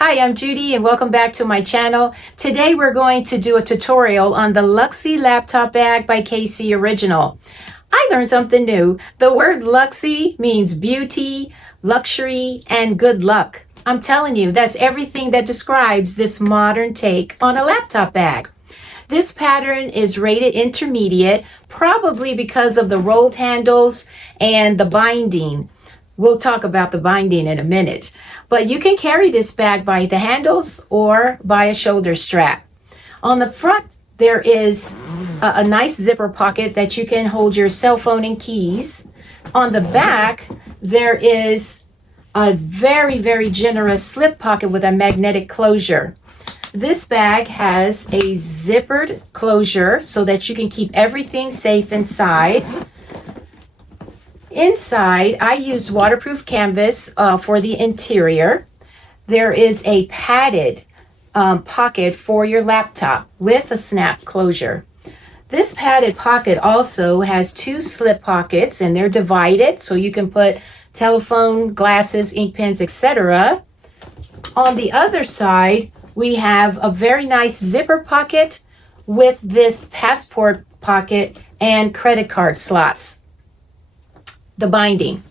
Hi, I'm Judy and welcome back to my channel. Today we're going to do a tutorial on the Luxy Laptop Bag by KC Original. I learned something new. The word Luxy means beauty, luxury, and good luck. I'm telling you, that's everything that describes this modern take on a laptop bag. This pattern is rated intermediate, probably because of the rolled handles and the binding. We'll talk about the binding in a minute. But you can carry this bag by the handles or by a shoulder strap. On the front, there is a nice zipper pocket that you can hold your cell phone and keys. On the back, there is a very, very generous slip pocket with a magnetic closure. This bag has a zippered closure so that you can keep everything safe inside. Inside, I use waterproof canvas for the interior. There is a padded pocket for your laptop with a snap closure. This padded pocket also has two slip pockets and they're divided so you can put telephone, glasses, ink pens, etc. On the other side, we have a very nice zipper pocket with this passport pocket and credit card slots. The binding.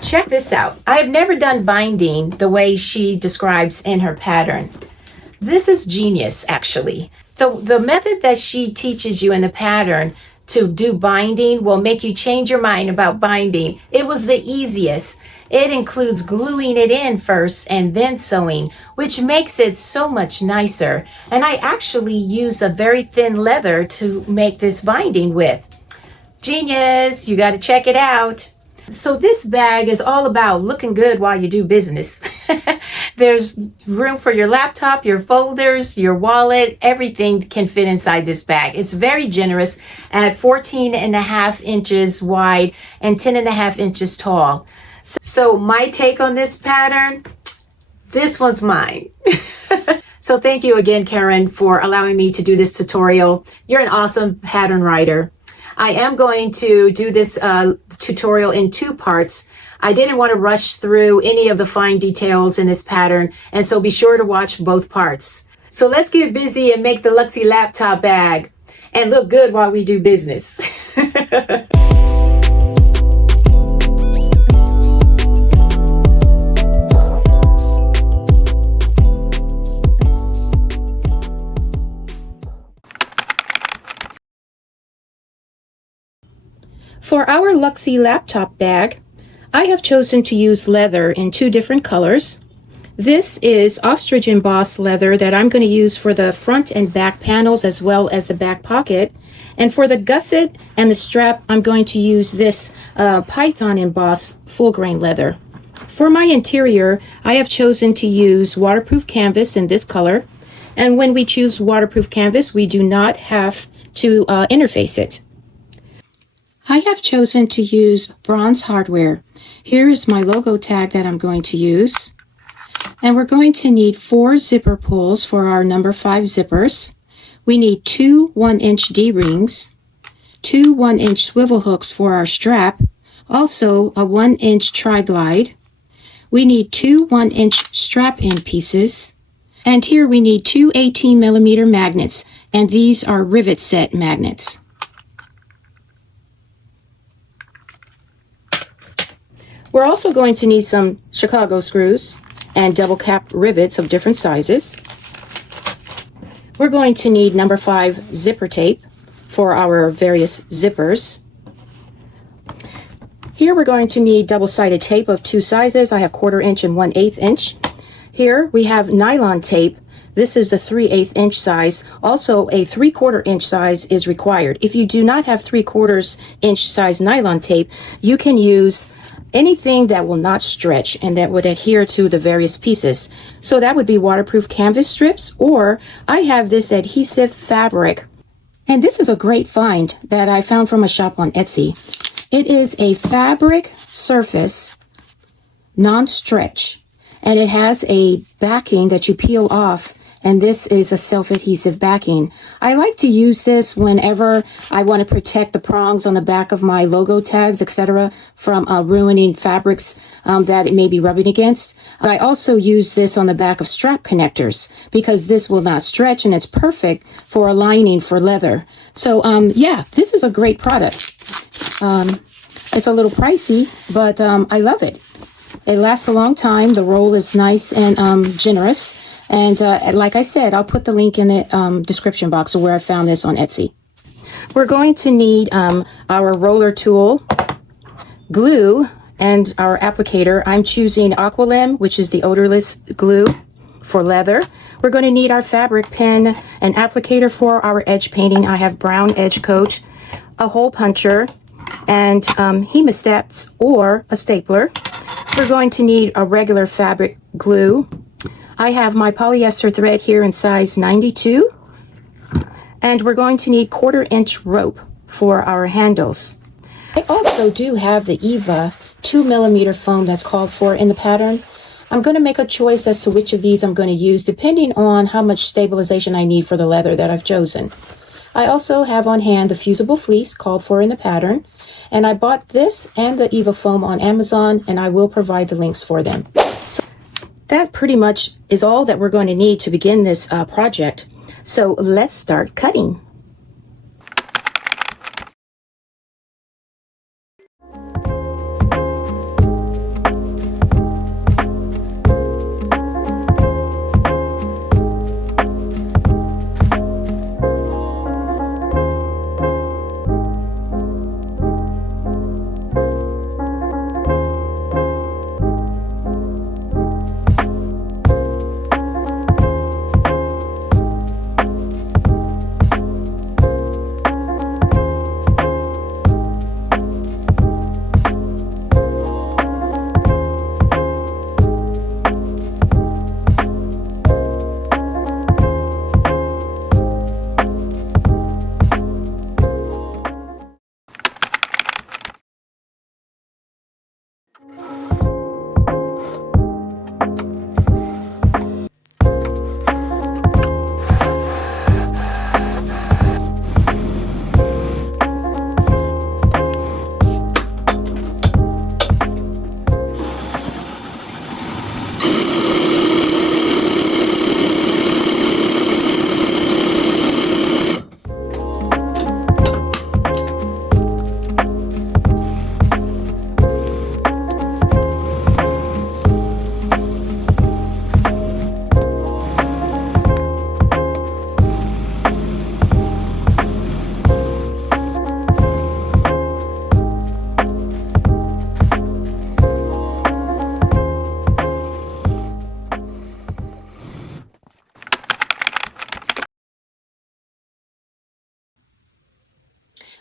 Check this out. I have never done binding the way she describes in her pattern. This is genius, actually. The method that she teaches you in the pattern to do binding will make you change your mind about binding. It was the easiest. It includes gluing it in first and then sewing, which makes it so much nicer. And I actually use a very thin leather to make this binding with. Genius, you got to check it out. So this bag is all about looking good while you do business. There's room for your laptop, your folders, your wallet, everything can fit inside this bag. It's very generous at 14.5 inches wide and 10.5 inches tall. So my take on this pattern, this one's mine. So thank you again, Karin, for allowing me to do this tutorial. You're an awesome pattern writer. I am going to do this tutorial in two parts. I didn't want to rush through any of the fine details in this pattern, and so be sure to watch both parts. So let's get busy and make the Luxy laptop bag and look good while we do business. For our Luxy laptop bag, I have chosen to use leather in two different colors. This is ostrich embossed leather that I'm going to use for the front and back panels as well as the back pocket. And for the gusset and the strap, I'm going to use this python embossed full grain leather. For my interior, I have chosen to use waterproof canvas in this color. And when we choose waterproof canvas, we do not have to interface it. I have chosen to use bronze hardware. Here is my logo tag that I'm going to use. And we're going to need 4 zipper pulls for our number 5 zippers. We need 2 1-inch D-rings, 2 1-inch swivel hooks for our strap, also a 1-inch tri-glide. We need 2 1-inch strap-in pieces. And here we need 2 18mm magnets, and these are rivet set magnets. We're also going to need some Chicago screws and double cap rivets of different sizes. We're going to need number 5 zipper tape for our various zippers. Here we're going to need double-sided tape of 2 sizes. I have 1/4 inch and 1/8 inch. Here we have nylon tape. This is the 3/8 inch size. Also a 3/4 inch size is required. If you do not have 3/4 inch size nylon tape, you can use anything that will not stretch and that would adhere to the various pieces. So that would be waterproof canvas strips, or I have this adhesive fabric. And this is a great find that I found from a shop on Etsy. It is a fabric surface, non-stretch, and it has a backing that you peel off and this is a self-adhesive backing. I like to use this whenever I want to protect the prongs on the back of my logo tags, etc., from ruining fabrics that it may be rubbing against. I also use this on the back of strap connectors because this will not stretch, and it's perfect for a lining for leather. So yeah, this is a great product. It's a little pricey, but I love it. It lasts a long time. The roll is nice and generous. And like I said, I'll put the link in the description box of where I found this on Etsy. We're going to need our roller tool, glue, and our applicator. I'm choosing Aqualim, which is the odorless glue for leather. We're going to need our fabric pen, an applicator for our edge painting. I have brown edge coat, a hole puncher, and hemostats or a stapler. We're going to need a regular fabric glue. I have my polyester thread here in size 92. And we're going to need 1/4 inch rope for our handles. I also do have the Eva 2mm foam that's called for in the pattern. I'm going to make a choice as to which of these I'm going to use depending on how much stabilization I need for the leather that I've chosen. I also have on hand the Fusible Fleece called for in the pattern, and I bought this and the Eva Foam on Amazon, and I will provide the links for them. So that pretty much is all that we're going to need to begin this project. So let's start cutting.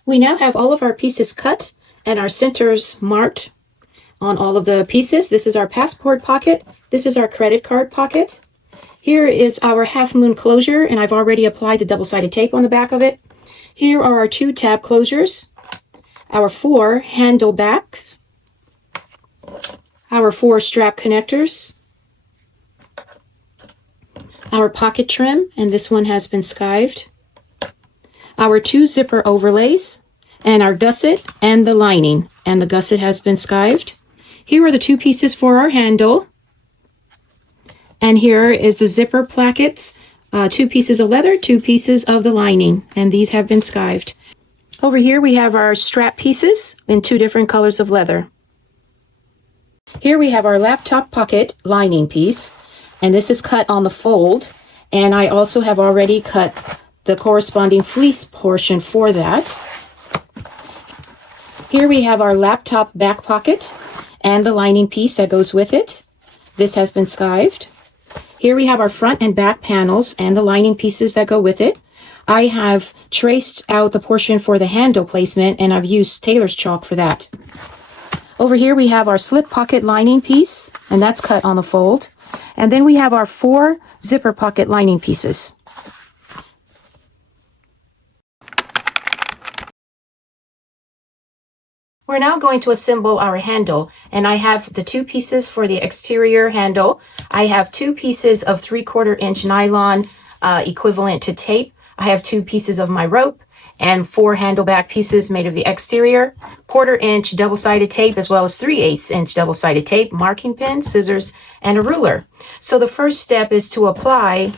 We now have all of our pieces cut and our centers marked on all of the pieces. This is our passport pocket. This is our credit card pocket. Here is our half moon closure, and I've already applied the double-sided tape on the back of it. Here are our 2 tab closures, our 4 handle backs, our 4 strap connectors, our pocket trim, and this one has been skived, our 2 zipper overlays, and our gusset and the lining, and the gusset has been skived. Here are the 2 pieces for our handle, and here is the zipper plackets, 2 pieces of leather, 2 pieces of the lining, and these have been skived. Over here we have our strap pieces in 2 different colors of leather. Here we have our laptop pocket lining piece, and this is cut on the fold, and I also have already cut the corresponding fleece portion for that. Here we have our laptop back pocket and the lining piece that goes with it. This has been skived. Here we have our front and back panels and the lining pieces that go with it. I have traced out the portion for the handle placement, and I've used tailor's chalk for that. Over here we have our slip pocket lining piece, and that's cut on the fold. And then we have our 4 zipper pocket lining pieces. We're we're now going to assemble our handle, and I have the 2 pieces for the exterior handle. I have 2 pieces of 3/4 inch nylon equivalent to tape. I have 2 pieces of my rope and 4 handle back pieces made of the exterior, 1/4 inch double-sided tape, as well as 3/8 inch double-sided tape, marking pen, scissors, and a ruler. So the first step is to apply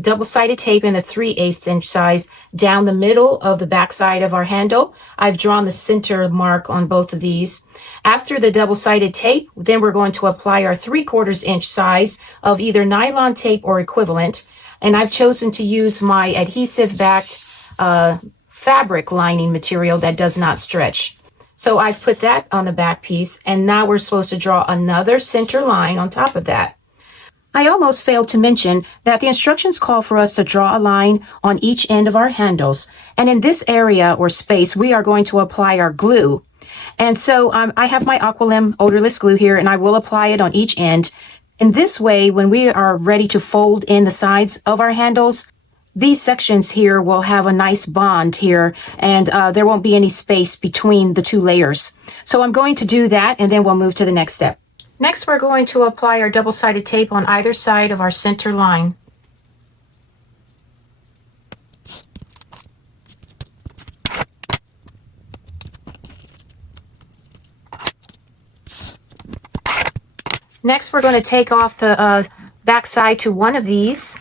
double-sided tape in the 3/8 inch size down the middle of the back side of our handle. I've drawn the center mark on both of these. After the double-sided tape, then we're going to apply our 3/4 inch size of either nylon tape or equivalent. And I've chosen to use my adhesive-backed fabric lining material that does not stretch. So I've put that on the back piece, and now we're supposed to draw another center line on top of that. I almost failed to mention that the instructions call for us to draw a line on each end of our handles. And in this area or space, we are going to apply our glue. And so I have my Aqualim odorless glue here, and I will apply it on each end. In this way, when we are ready to fold in the sides of our handles, these sections here will have a nice bond here, and there won't be any space between the 2 layers. So I'm going to do that, and then we'll move to the next step. Next, we're going to apply our double-sided tape on either side of our center line. Next, we're going to take off the back side to one of these,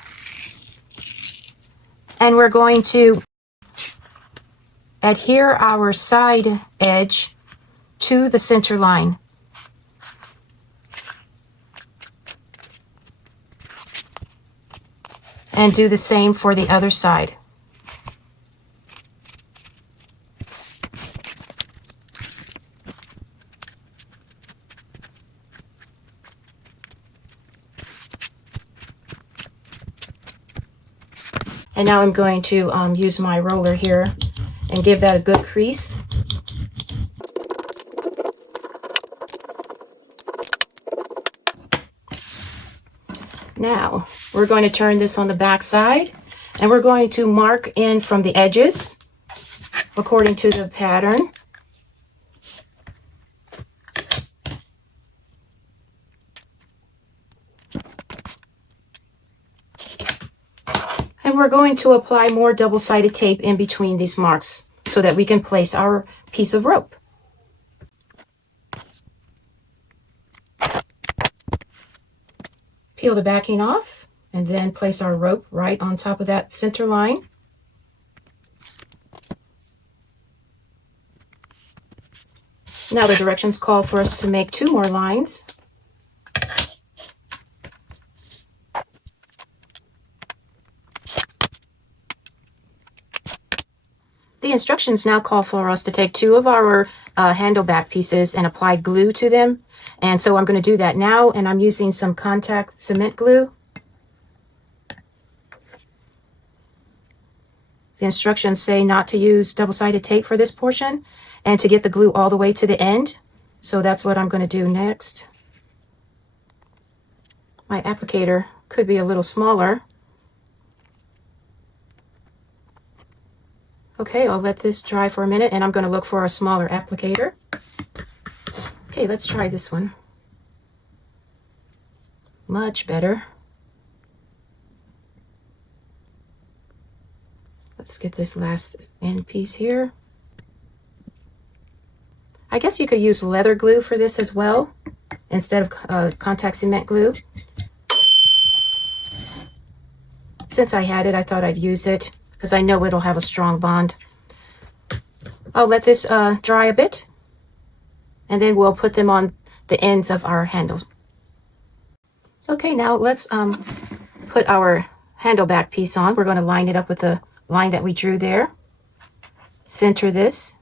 and we're going to adhere our side edge to the center line. And do the same for the other side. And now I'm going to use my roller here and give that a good crease. Now, we're going to turn this on the back side, and we're going to mark in from the edges according to the pattern. And we're going to apply more double-sided tape in between these marks so that we can place our piece of rope. Peel the backing off, and then place our rope right on top of that center line. Now the directions call for us to make 2 more lines. The instructions now call for us to take 2 of our handle back pieces and apply glue to them. And so I'm going to do that now, and I'm using some contact cement glue. The instructions say not to use double-sided tape for this portion and to get the glue all the way to the end. So that's what I'm going to do next. My applicator could be a little smaller. Okay, I'll let this dry for a minute, and I'm going to look for a smaller applicator. Okay, let's try this one. Much better. Let's get this last end piece here. I guess you could use leather glue for this as well, instead of contact cement glue. Since I had it, I thought I'd use it, because I know it'll have a strong bond. I'll let this dry a bit, and then we'll put them on the ends of our handles. Okay, now let's put our handle back piece on. We're going to line it up with the line that we drew there. Center this.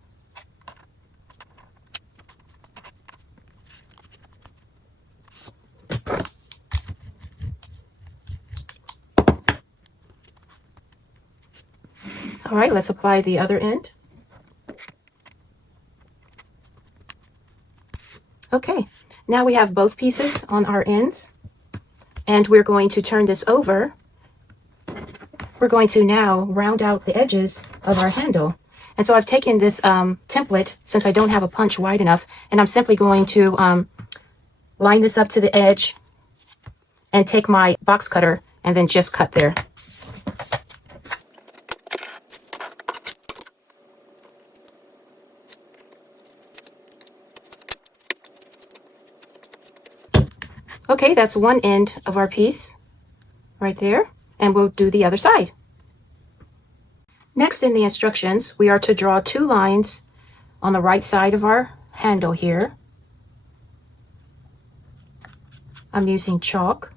All right, let's apply the other end. Okay, now we have both pieces on our ends, and we're going to turn this over. We're going to now round out the edges of our handle. And so I've taken this template, since I don't have a punch wide enough, and I'm simply going to line this up to the edge and take my box cutter and then just cut there. Okay, that's one end of our piece right there, and we'll do the other side. Next in the instructions, we are to draw 2 lines on the right side of our handle here. I'm using chalk.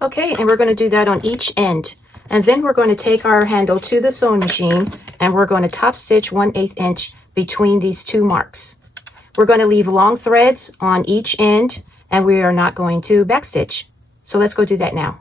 Okay, and we're going to do that on each end. And then we're going to take our handle to the sewing machine and we're going to top stitch 1/8 inch between these 2 marks. We're going to leave long threads on each end and we are not going to backstitch. So let's go do that now.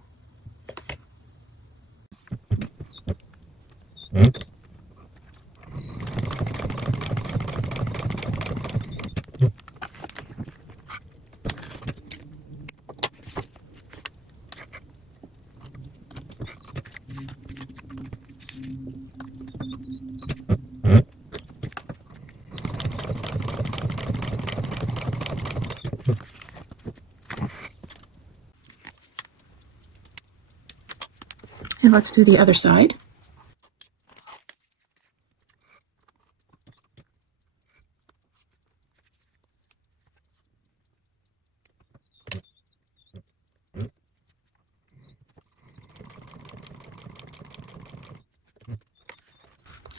And let's do the other side.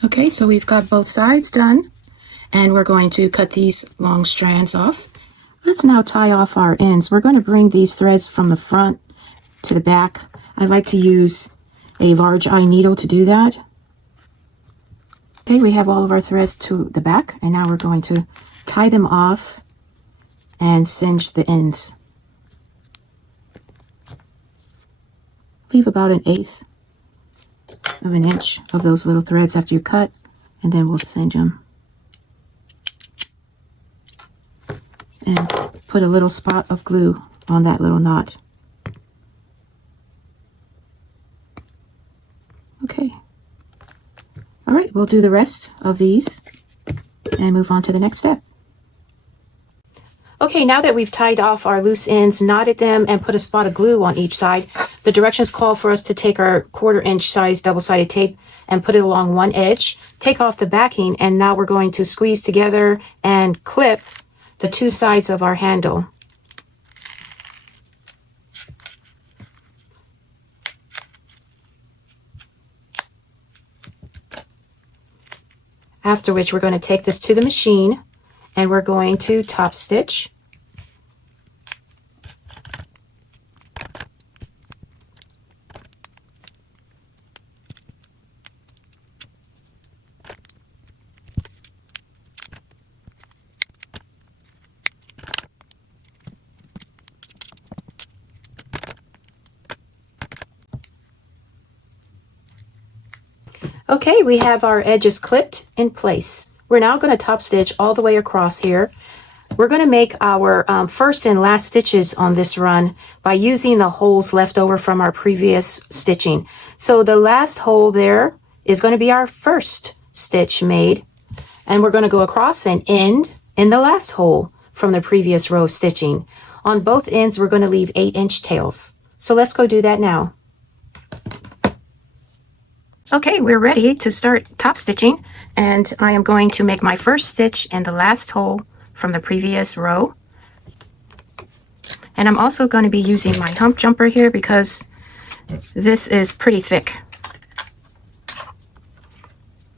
Okay, so we've got both sides done, and we're going to cut these long strands off. Let's now tie off our ends. We're going to bring these threads from the front to the back. I like to use a large eye needle to do that. Okay, we have all of our threads to the back, and now we're going to tie them off and cinch the ends. Leave about 1/8 of an inch of those little threads after you cut, and then we'll singe them. And put a little spot of glue on that little knot. Okay. All right, we'll do the rest of these and move on to the next step. Okay, now that we've tied off our loose ends, knotted them, and put a spot of glue on each side, the directions call for us to take our 1/4 inch size double-sided tape and put it along one edge, take off the backing, and now we're going to squeeze together and clip the 2 sides of our handle. After which we're going to take this to the machine and we're going to top stitch. Okay, we have our edges clipped in place. We're now going to top stitch all the way across here. We're going to make our first and last stitches on this run by using the holes left over from our previous stitching. So the last hole there is going to be our first stitch made, and we're going to go across and end in the last hole from the previous row of stitching. On both ends, we're going to leave 8-inch tails. So let's go do that now. Okay, we're ready to start top stitching, and I am going to make my first stitch in the last hole from the previous row. And I'm also going to be using my hump jumper here because this is pretty thick.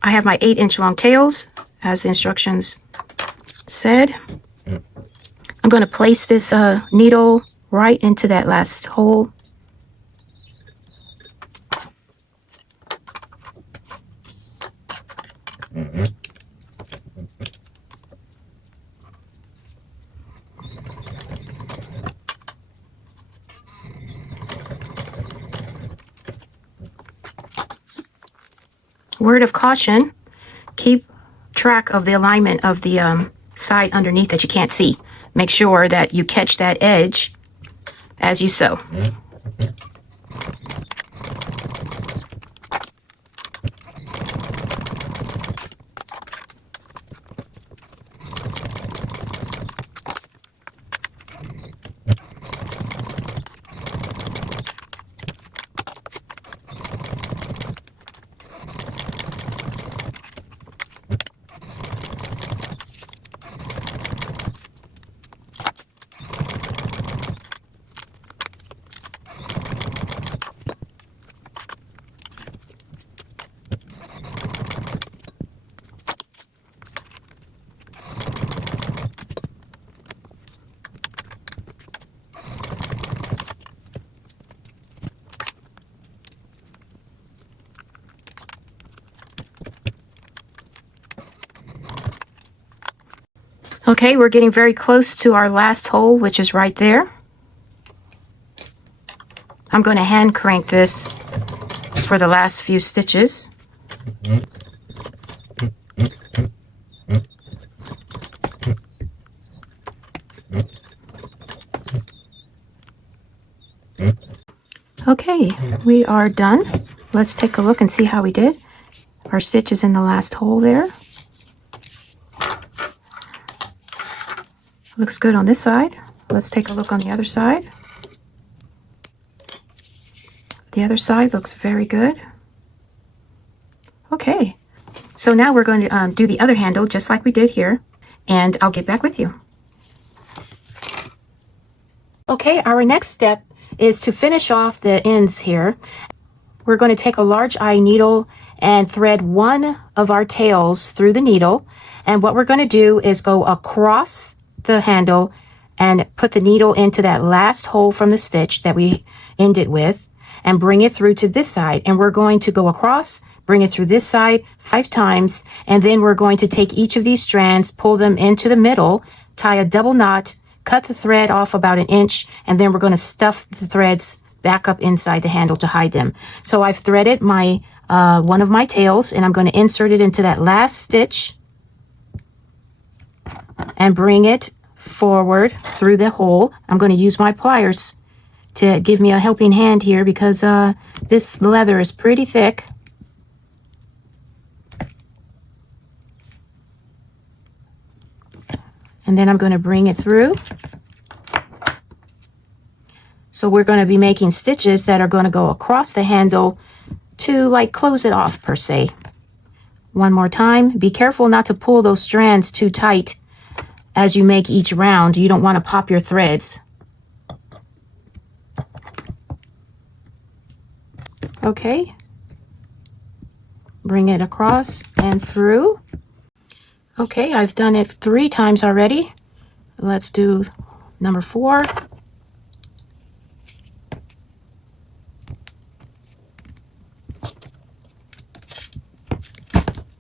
I have my 8-inch long tails, as the instructions said. I'm going to place this needle right into that last hole. Word of caution, keep track of the alignment of the side underneath that you can't see. Make sure that you catch that edge as you sew. Okay, we're getting very close to our last hole, which is right there. I'm going to hand crank this for the last few stitches. Okay, we are done. Let's take a look and see how we did. Our stitch is in the last hole there. Looks good on this side. Let's take a look on the other side. The other side looks very good. Okay, so now we're going to do the other handle just like we did here, and I'll get back with you. Okay, our next step is to finish off the ends here. We're going to take a large eye needle and thread one of our tails through the needle, and what we're going to do is go across the handle and put the needle into that last hole from the stitch that we ended with and bring it through to this side, and we're going to go across, bring it through this side 5 times, and then we're going to take each of these strands, pull them into the middle, tie a double knot, cut the thread off about 1 inch, and then we're going to stuff the threads back up inside the handle to hide them. So I've threaded my one of my tails, and I'm going to insert it into that last stitch and bring it forward through the hole. I'm going to use my pliers to give me a helping hand here because this leather is pretty thick. And then I'm going to bring it through. So we're going to be making stitches that are going to go across the handle to like close it off per se. One more time. Be careful not to pull those strands too tight as you make each round. You don't want to pop your threads. Okay. Bring it across and through. Okay, I've done it 3 times already. Let's do number 4.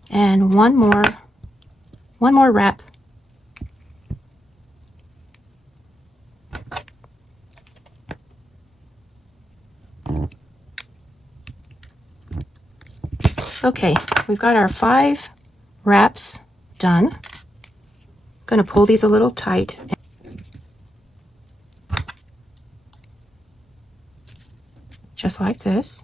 And one more wrap. Okay, we've got our 5 wraps done. I'm going to pull these a little tight. Just like this.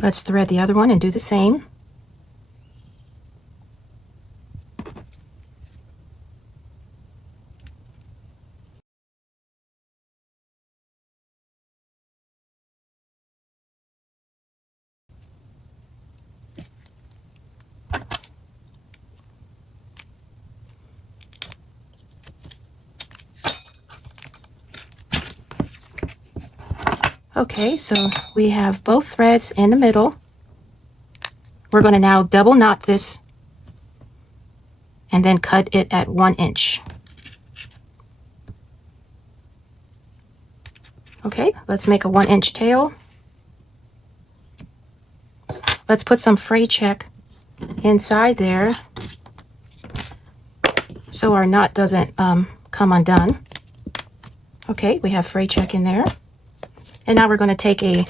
Let's thread the other one and do the same. Okay, so we have both threads in the middle. We're going to now double knot this and then cut it at 1 inch. Okay, let's make a 1 inch tail. Let's put some fray check inside there so our knot doesn't come undone. Okay, we have fray check in there. And now we're going to take a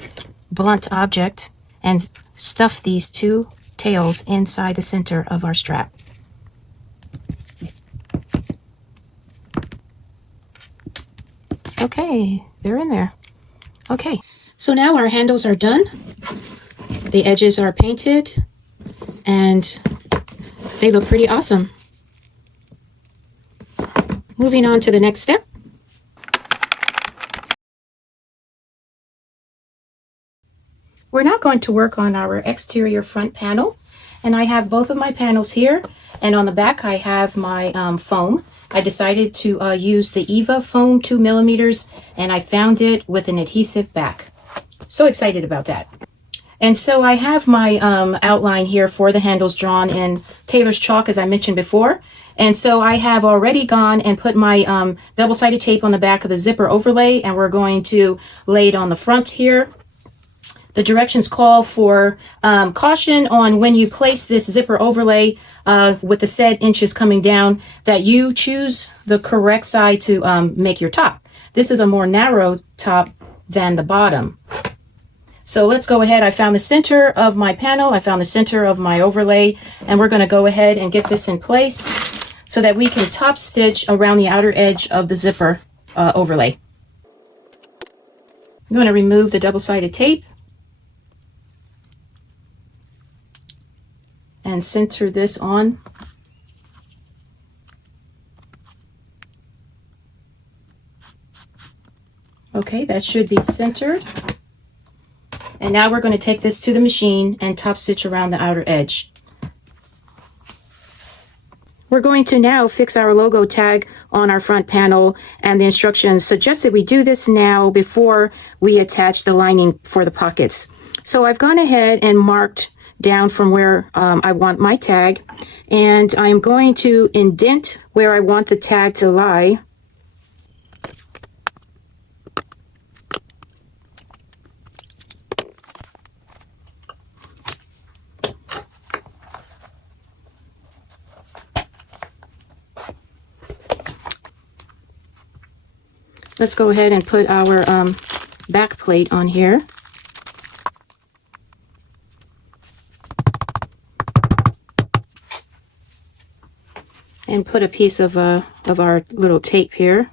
blunt object and stuff these 2 tails inside the center of our strap. Okay, they're in there. Okay, so now our handles are done. The edges are painted and they look pretty awesome. Moving on to the next step. We're now going to work on our exterior front panel, and I have both of my panels here, and on the back I have my foam. I decided to use the Eva Foam 2mm, and I found it with an adhesive back. So excited about that. And so I have my outline here for the handles drawn in Taylor's chalk, as I mentioned before. And so I have already gone and put my double-sided tape on the back of the zipper overlay, and we're going to lay it on the front here. The directions call for caution on when you place this zipper overlay with the said inches coming down, that you choose the correct side to make your top. This is a more narrow top than the bottom. So let's go ahead. I found the center of my panel. I found the center of my overlay, and we're going to go ahead and get this in place so that we can top stitch around the outer edge of the zipper overlay. I'm going to remove the double-sided tape and center this on. Okay, that should be centered. And now we're going to take this to the machine and top stitch around the outer edge. We're going to now fix our logo tag on our front panel, and the instructions suggest that we do this now before we attach the lining for the pockets. So I've gone ahead and marked down from where I want my tag, and I'm going to indent where I want the tag to lie. Let's go ahead and put our back plate on here. And put a piece of our little tape here.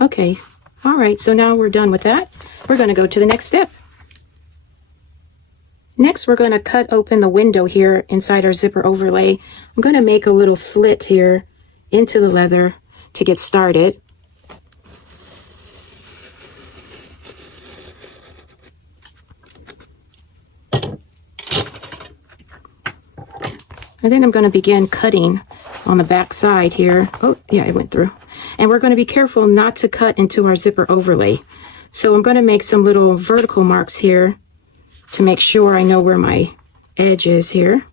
Okay, all right, so now we're done with that. We're going to go to the next step. Next, we're going to cut open the window here inside our zipper overlay. I'm going to make a little slit here into the leather to get started. And then I'm going to begin cutting on the back side here. Oh, yeah, it went through. And we're going to be careful not to cut into our zipper overlay. So I'm going to make some little vertical marks here to make sure I know where my edge is here.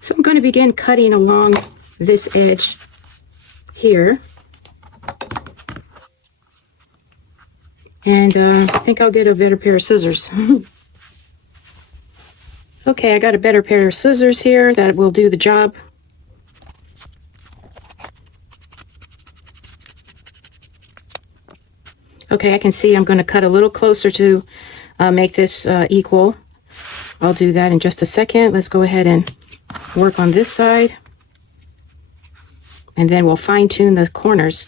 So I'm going to begin cutting along this edge here. And I think I'll get a better pair of scissors. Okay, I got a better pair of scissors here that will do the job. Okay, I can see I'm going to cut a little closer to make this equal. I'll do that in just a second. Let's go ahead and work on this side. And then we'll fine tune the corners.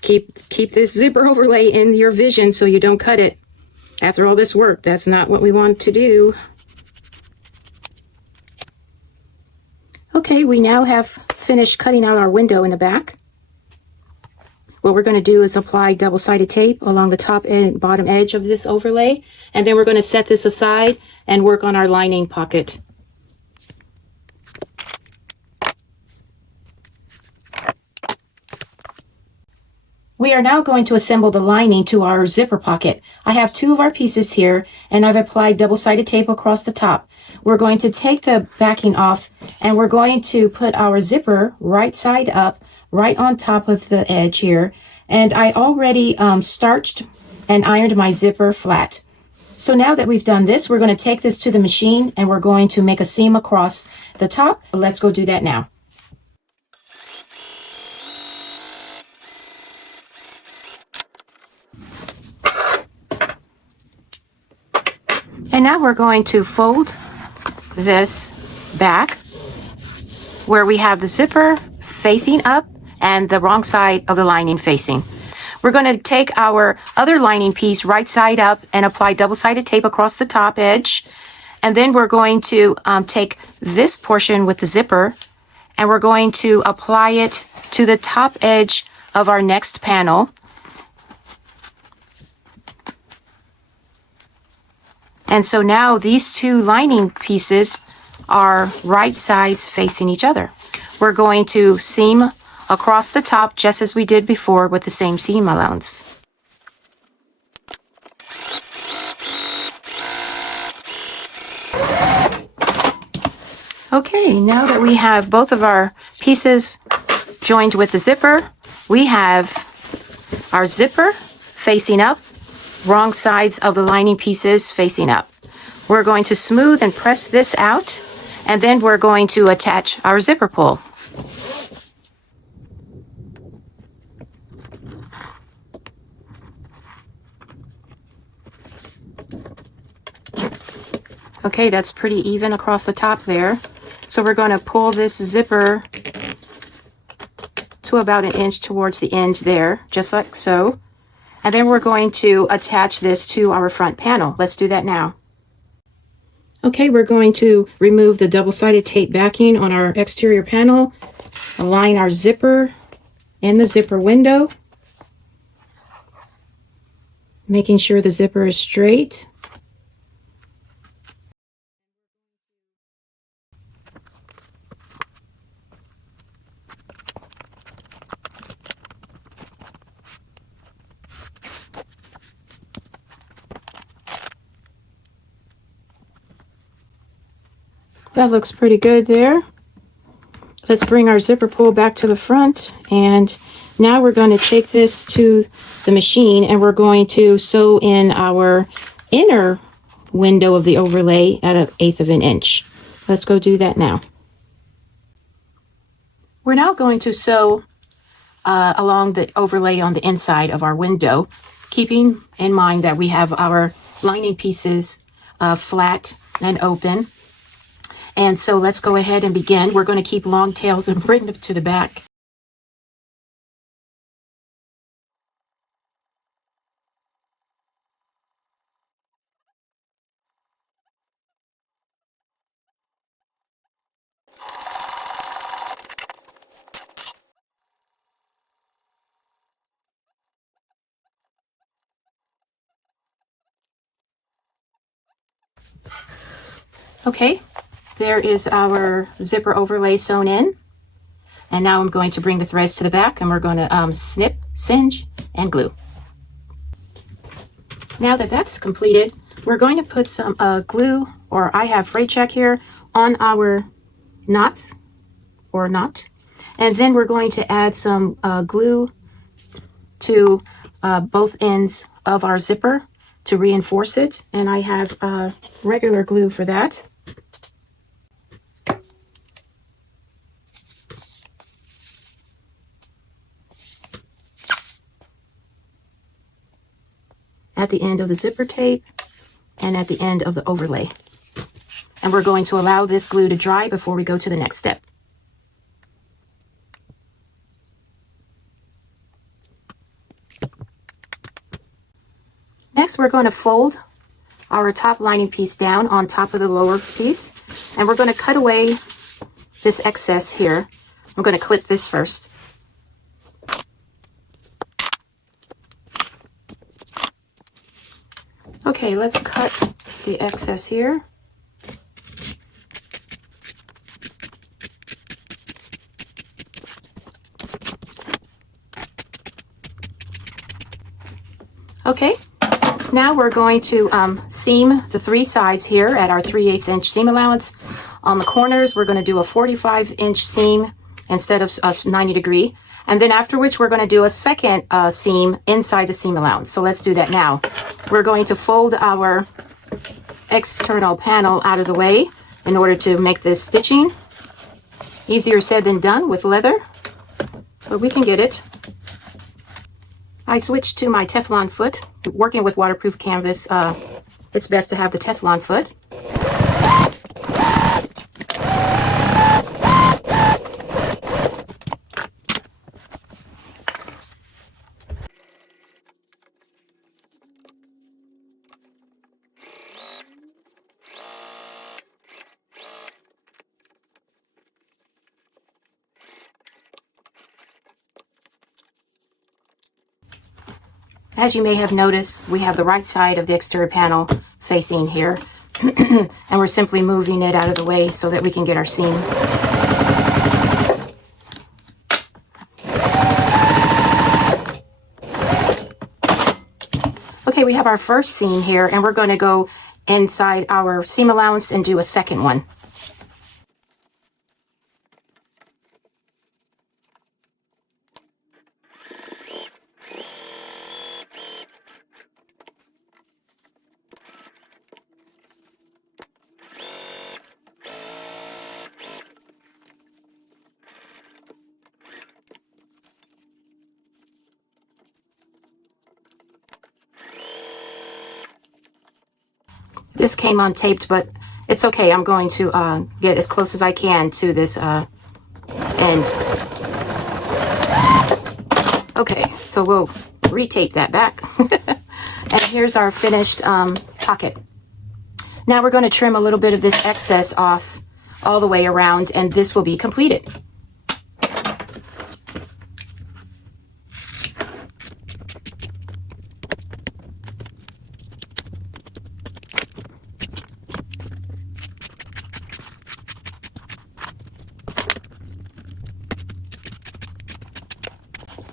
Keep this zipper overlay in your vision so you don't cut it. After all this work, that's not what we want to do. Okay, we now have finished cutting out our window in the back. What we're going to do is apply double-sided tape along the top and bottom edge of this overlay, and then we're going to set this aside and work on our lining pocket. We are now going to assemble the lining to our zipper pocket. I have two of our pieces here, and I've applied double-sided tape across the top. We're going to take the backing off, and we're going to put our zipper right side up, right on top of the edge here. And I already starched and ironed my zipper flat. So now that we've done this, we're going to take this to the machine and we're going to make a seam across the top. Let's go do that now. And now we're going to fold this back where we have the zipper facing up and the wrong side of the lining facing. We're going to take our other lining piece right side up and apply double-sided tape across the top edge. And then we're going to take this portion with the zipper and we're going to apply it to the top edge of our next panel. And so now these two lining pieces are right sides facing each other. We're going to seam across the top just as we did before with the same seam allowance. Okay, now that we have both of our pieces joined with the zipper, we have our zipper facing up, wrong sides of the lining pieces facing up. We're going to smooth and press this out, and then we're going to attach our zipper pull. Okay, that's pretty even across the top there. So we're going to pull this zipper to about 1 inch towards the end there, just like so. And then we're going to attach this to our front panel. Let's do that now. Okay, we're going to remove the double-sided tape backing on our exterior panel, align our zipper in the zipper window, making sure the zipper is straight. That looks pretty good there. Let's bring our zipper pull back to the front, and now we're going to take this to the machine and we're going to sew in our inner window of the overlay at 1/8 of an inch. Let's go do that now. We're now going to sew along the overlay on the inside of our window, keeping in mind that we have our lining pieces flat and open. And so let's go ahead and begin. We're going to keep long tails and bring them to the back. Okay, there is our zipper overlay sewn in. And now I'm going to bring the threads to the back and we're going to snip, singe, and glue. Now that that's completed, we're going to put some glue, or I have freight check here, on our knots, or knot. And then we're going to add some glue to both ends of our zipper to reinforce it. And I have regular glue for that. At the end of the zipper tape and at the end of the overlay. And we're going to allow this glue to dry before we go to the next step. Next, we're going to fold our top lining piece down on top of the lower piece, and we're going to cut away this excess here. I'm going to clip this first. Okay, let's cut the excess here. Okay, now we're going to seam the 3 sides here at our 3/8 inch seam allowance. On the corners, we're going to do a 45-inch seam instead of a 90 degree. And then afterwards, we're going to do a second seam inside the seam allowance. So let's do that now. We're going to fold our external panel out of the way in order to make this stitching. Easier said than done with leather, but we can get it. I switched to my Teflon foot. Working with waterproof canvas, it's best to have the Teflon foot. As you may have noticed, we have the right side of the exterior panel facing here, and we're simply moving it out of the way so that we can get our seam. Okay, we have our first seam here, and we're going to go inside our seam allowance and do a second one. This came untaped, but it's okay. I'm going to get as close as I can to this end. Okay, so we'll retape that back. And here's our finished pocket. Now we're going to trim a little bit of this excess off all the way around, and this will be completed.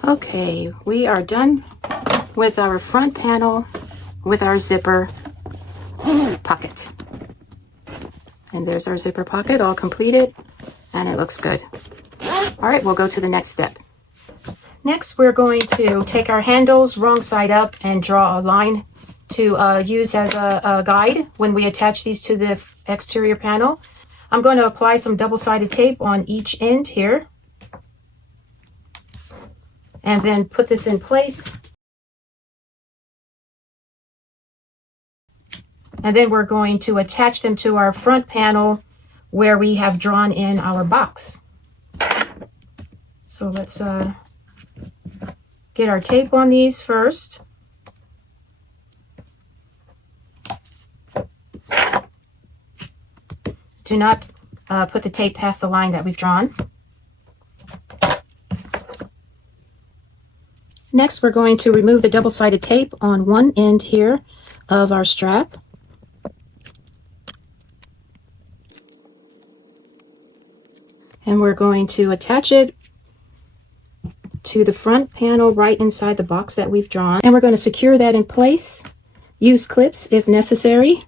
Okay, we are done with our front panel with our zipper pocket. And there's our zipper pocket all completed, and it looks good. All right, we'll go to the next step. Next, we're going to take our handles wrong side up and draw a line to use as a guide when we attach these to the exterior panel. I'm going to apply some double-sided tape on each end here, and then put this in place. And then we're going to attach them to our front panel where we have drawn in our box. So let's get our tape on these first. Do not put the tape past the line that we've drawn. Next, we're going to remove the double-sided tape on one end here of our strap. And we're going to attach it to the front panel right inside the box that we've drawn. And we're going to secure that in place. Use clips if necessary.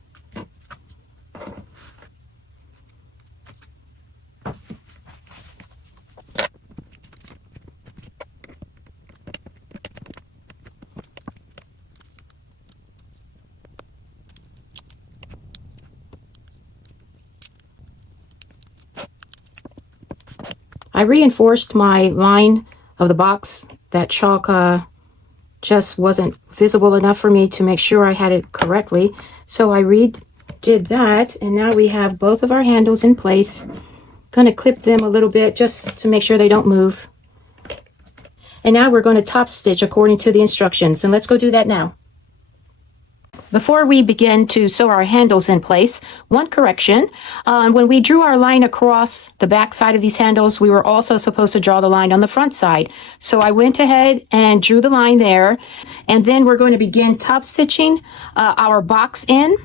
I reinforced my line of the box. That chalk just wasn't visible enough for me to make sure I had it correctly. So I redid that, and now we have both of our handles in place. Going to clip them a little bit just to make sure they don't move. And now we're going to top stitch according to the instructions, and let's go do that now. Before we begin to sew our handles in place, one correction. When we drew our line across the back side of these handles, we were also supposed to draw the line on the front side. So I went ahead and drew the line there. And then we're going to begin top stitching our box in.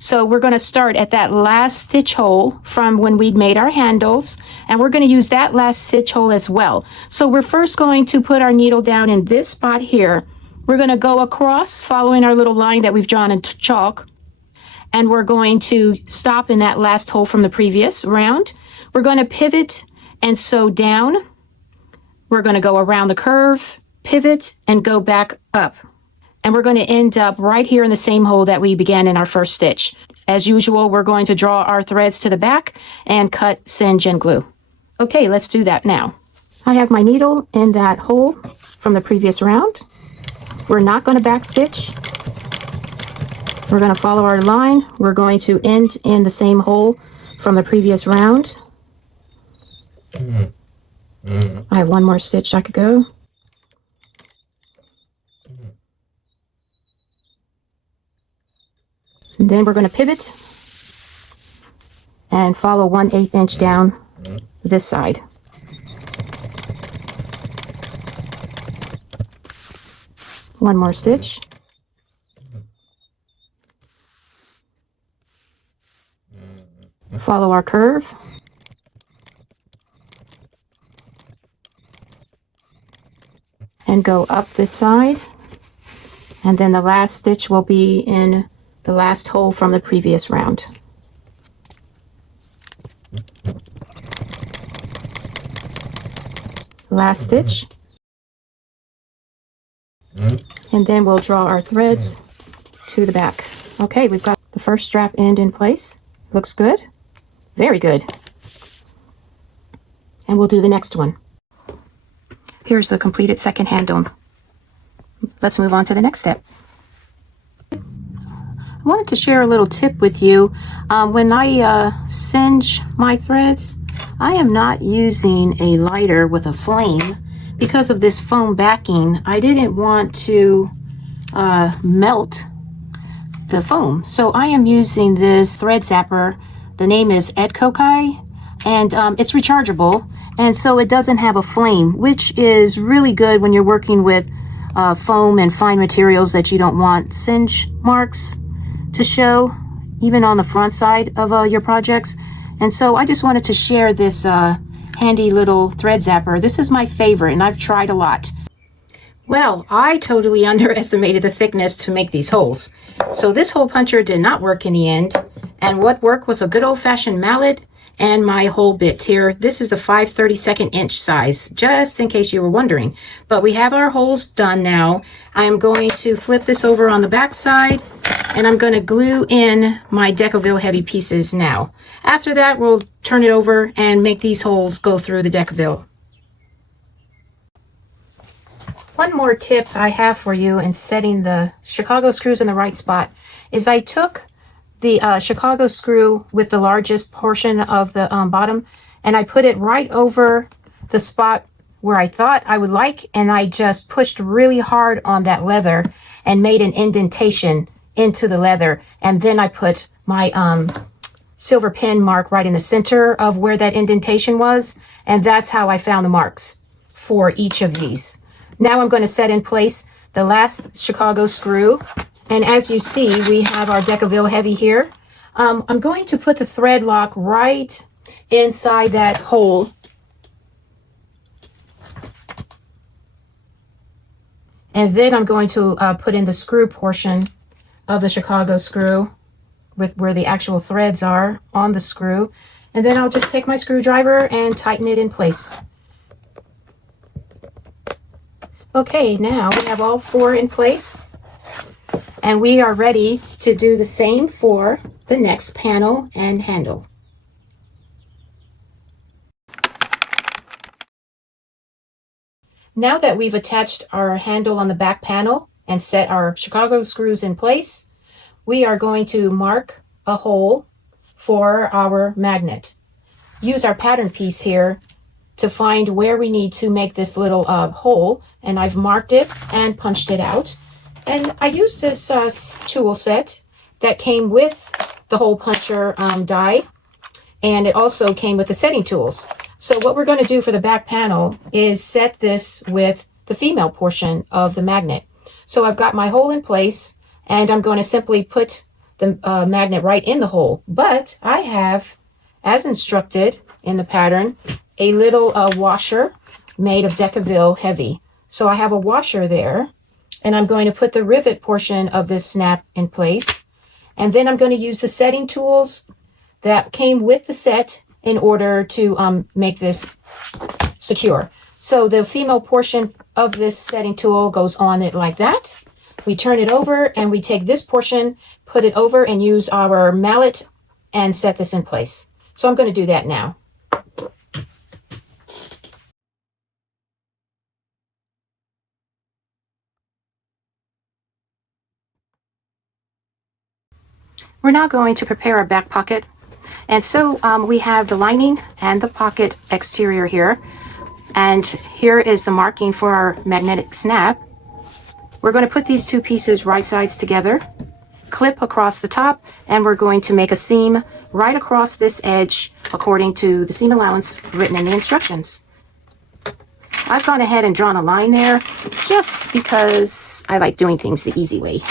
So we're going to start at that last stitch hole from when we made our handles. And we're going to use that last stitch hole as well. So we're first going to put our needle down in this spot here. We're going to go across following our little line that we've drawn in chalk, and we're going to stop in that last hole from the previous round. We're going to pivot and sew down We're going to go around the curve, pivot, and go back up. And we're going to end up right here in the same hole that we began in our first stitch. As usual, we're going to draw our threads to the back and cut, singe, and glue. Okay, let's do that now. I have my needle in that hole from the previous round. We're not going to back stitch. We're going to follow our line. We're going to end in the same hole from the previous round. I have one more stitch I could go. And then we're going to pivot and follow 1/8 inch down this side. One more stitch. Follow our curve. And go up this side. And then the last stitch will be in the last hole from the previous round. Last stitch. And then we'll draw our threads to the back. Okay, we've got the first strap end in place. Looks good. Very good. And we'll do the next one. Here's the completed second handle. Let's move on to the next step. I wanted to share a little tip with you. When I singe my threads, I am not using a lighter with a flame because of this foam backing. I didn't want to melt the foam. So I am using this thread zapper. The name is Edcokai, and it's rechargeable. And so it doesn't have a flame, which is really good when you're working with foam and fine materials that you don't want singe marks to show, even on the front side of your projects. And so I just wanted to share this handy little thread zapper. This is my favorite, and I've tried a lot. Well, I totally underestimated the thickness to make these holes. So this hole puncher did not work in the end. And what worked was a good old-fashioned mallet and my hole bit here. This is the 5/32 inch size, just in case you were wondering. But we have our holes done now. I am going to flip this over on the back side, and I'm going to glue in my Decaville heavy pieces now. After that, we'll turn it over and make these holes go through the Decaville. One more tip I have for you in setting the Chicago screws in the right spot is I took the Chicago screw with the largest portion of the bottom, and I put it right over the spot where I thought I would like, and I just pushed really hard on that leather and made an indentation into the leather. And then I put my silver pin mark right in the center of where that indentation was, and that's how I found the marks for each of these. Now I'm going to set in place the last Chicago screw. And as you see, we have our Decaville heavy here. I'm going to put the thread lock right inside that hole. And then I'm going to put in the screw portion of the Chicago screw with where the actual threads are on the screw. And then I'll just take my screwdriver and tighten it in place. Okay, now we have all four in place. And we are ready to do the same for the next panel and handle. Now that we've attached our handle on the back panel and set our Chicago screws in place, we are going to mark a hole for our magnet. Use our pattern piece here to find where we need to make this little hole, and I've marked it and punched it out. And I used this tool set that came with the hole puncher die, and it also came with the setting tools. So what we're going to do for the back panel is set this with the female portion of the magnet. So I've got my hole in place, and I'm going to simply put the magnet right in the hole. But I have, as instructed in the pattern, a little washer made of Decaville heavy. So I have a washer there. And I'm going to put the rivet portion of this snap in place. And then I'm going to use the setting tools that came with the set in order to make this secure. So the female portion of this setting tool goes on it like that. We turn it over and we take this portion, put it over and use our mallet and set this in place. So I'm going to do that now. We're now going to prepare our back pocket. And so we have the lining and the pocket exterior here. And here is the marking for our magnetic snap. We're going to put these two pieces right sides together, clip across the top, and we're going to make a seam right across this edge according to the seam allowance written in the instructions. I've gone ahead and drawn a line there just because I like doing things the easy way.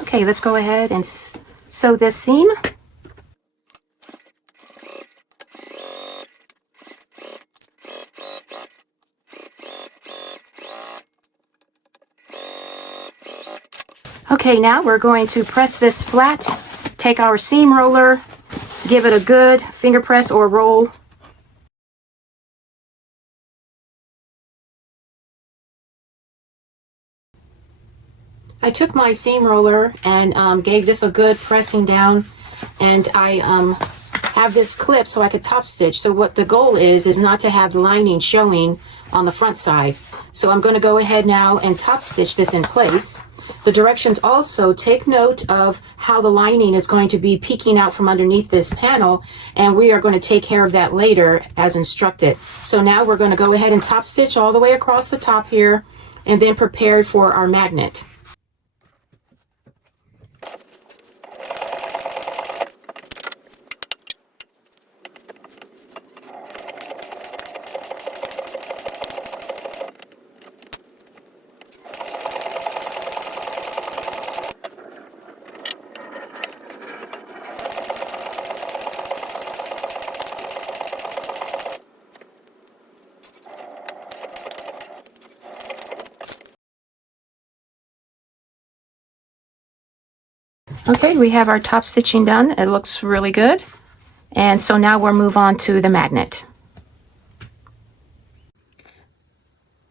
Okay, let's go ahead and sew this seam. Okay, now we're going to press this flat, take our seam roller, give it a good finger press or roll. I took my seam roller and gave this a good pressing down, and I have this clip so I could top stitch. So what the goal is not to have the lining showing on the front side. So I'm going to go ahead now and top stitch this in place. The directions also take note of how the lining is going to be peeking out from underneath this panel, and we are going to take care of that later as instructed. So now we're going to go ahead and top stitch all the way across the top here and then prepare for our magnet. Okay, we have our top stitching done. It looks really good. And so now we'll move on to the magnet.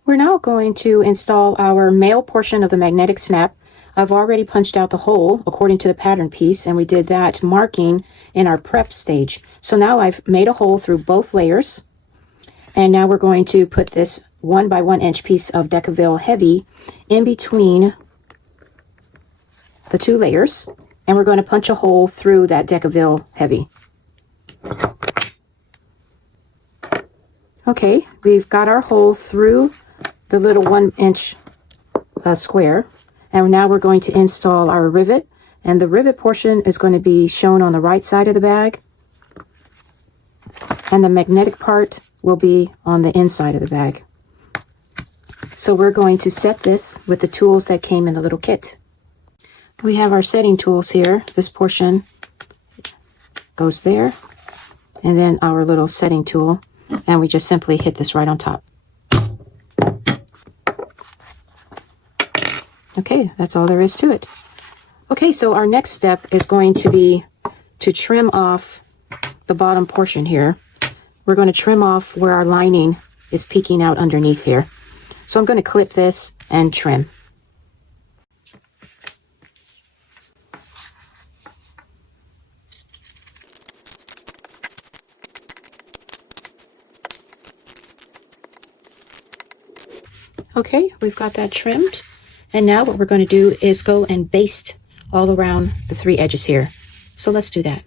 We're now going to install our male portion of the magnetic snap. I've already punched out the hole according to the pattern piece, and we did that marking in our prep stage. So now I've made a hole through both layers. And now we're going to put this 1 by 1 inch piece of Decaville heavy in between the two layers, and we're going to punch a hole through that Decaville heavy. Okay, we've got our hole through the little 1 inch square, and now we're going to install our rivet, and the rivet portion is going to be shown on the right side of the bag, and the magnetic part will be on the inside of the bag. So we're going to set this with the tools that came in the little kit. We have our setting tools here. This portion goes there, and then our little setting tool, and we just simply hit this right on top. Okay, that's all there is to it. Okay, so our next step is going to be to trim off the bottom portion here. We're going to trim off where our lining is peeking out underneath here. So I'm going to clip this and trim. Okay, we've got that trimmed. And now what we're going to do is go and baste all around the 3 edges here. So let's do that.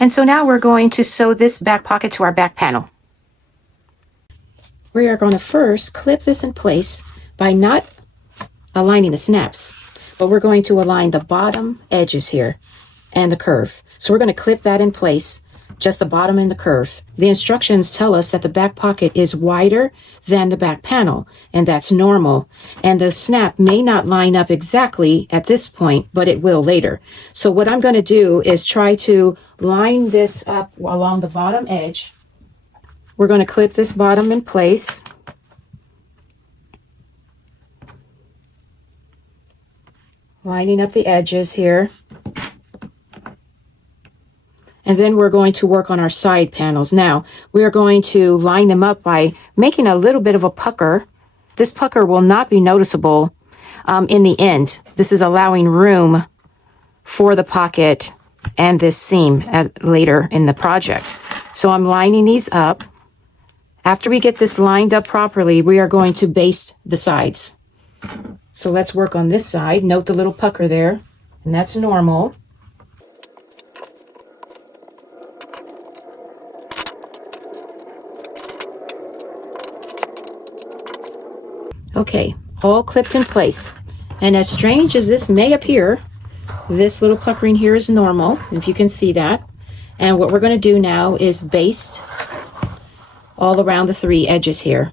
And so now we're going to sew this back pocket to our back panel. We are going to first clip this in place by not aligning the snaps, but we're going to align the bottom edges here and the curve. So we're going to clip that in place just the bottom and the curve. The instructions tell us that the back pocket is wider than the back panel, and that's normal. And the snap may not line up exactly at this point, but it will later. So what I'm going to do is try to line this up along the bottom edge. We're going to clip this bottom in place. Lining up the edges here. And then we're going to work on our side panels. Now, we are going to line them up by making a little bit of a pucker. This pucker will not be noticeable in the end. This is allowing room for the pocket and this seam later in the project. So I'm lining these up. After we get this lined up properly, we are going to baste the sides. So let's work on this side. Note the little pucker there, and that's normal. Okay, all clipped in place. And as strange as this may appear, this little puckering here is normal, if you can see that. And what we're going to do now is baste all around the 3 edges here.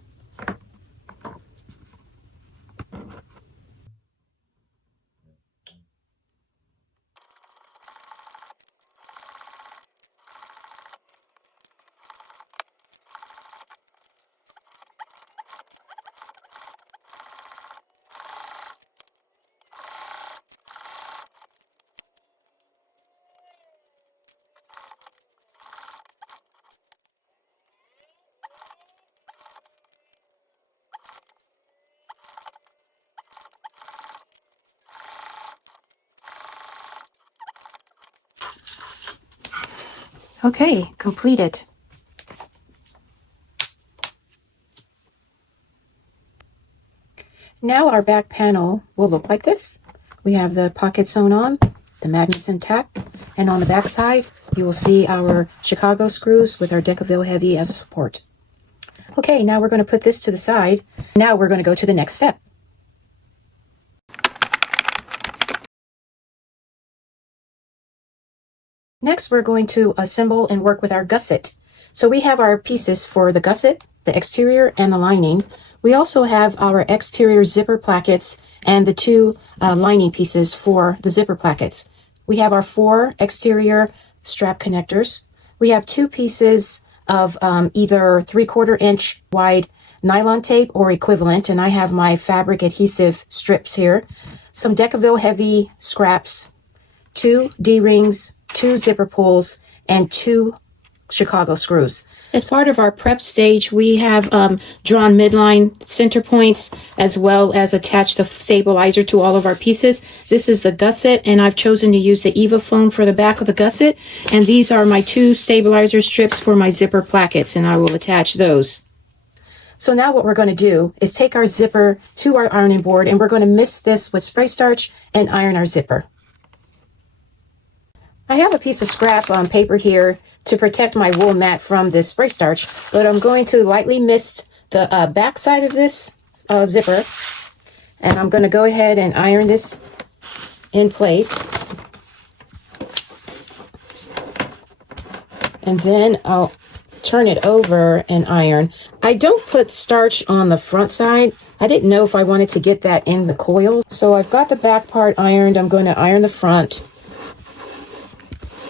Okay, completed. Now our back panel will look like this. We have the pocket sewn on, the magnets intact, and on the back side, you will see our Chicago screws with our Decaville Heavy as support. Okay, now we're going to put this to the side. Now we're going to go to the next step. Next, we're going to assemble and work with our gusset. So we have our pieces for the gusset, the exterior, and the lining. We also have our exterior zipper plackets and the 2 lining pieces for the zipper plackets. We have our 4 exterior strap connectors. We have 2 pieces of either 3/4 inch wide nylon tape or equivalent, and I have my fabric adhesive strips here. Some Decaville Heavy scraps, 2 D-rings, 2 zipper pulls, and 2 Chicago screws. As part of our prep stage, we have drawn midline center points as well as attached a stabilizer to all of our pieces. This is the gusset, and I've chosen to use the Eva Foam for the back of the gusset. And these are my 2 stabilizer strips for my zipper plackets, and I will attach those. So now what we're going to do is take our zipper to our ironing board, and we're going to mist this with spray starch and iron our zipper. I have a piece of scrap paper here to protect my wool mat from this spray starch, but I'm going to lightly mist the back side of this zipper, and I'm going to go ahead and iron this in place. And then I'll turn it over and iron. I don't put starch on the front side. I didn't know if I wanted to get that in the coils. So I've got the back part ironed. I'm going to iron the front.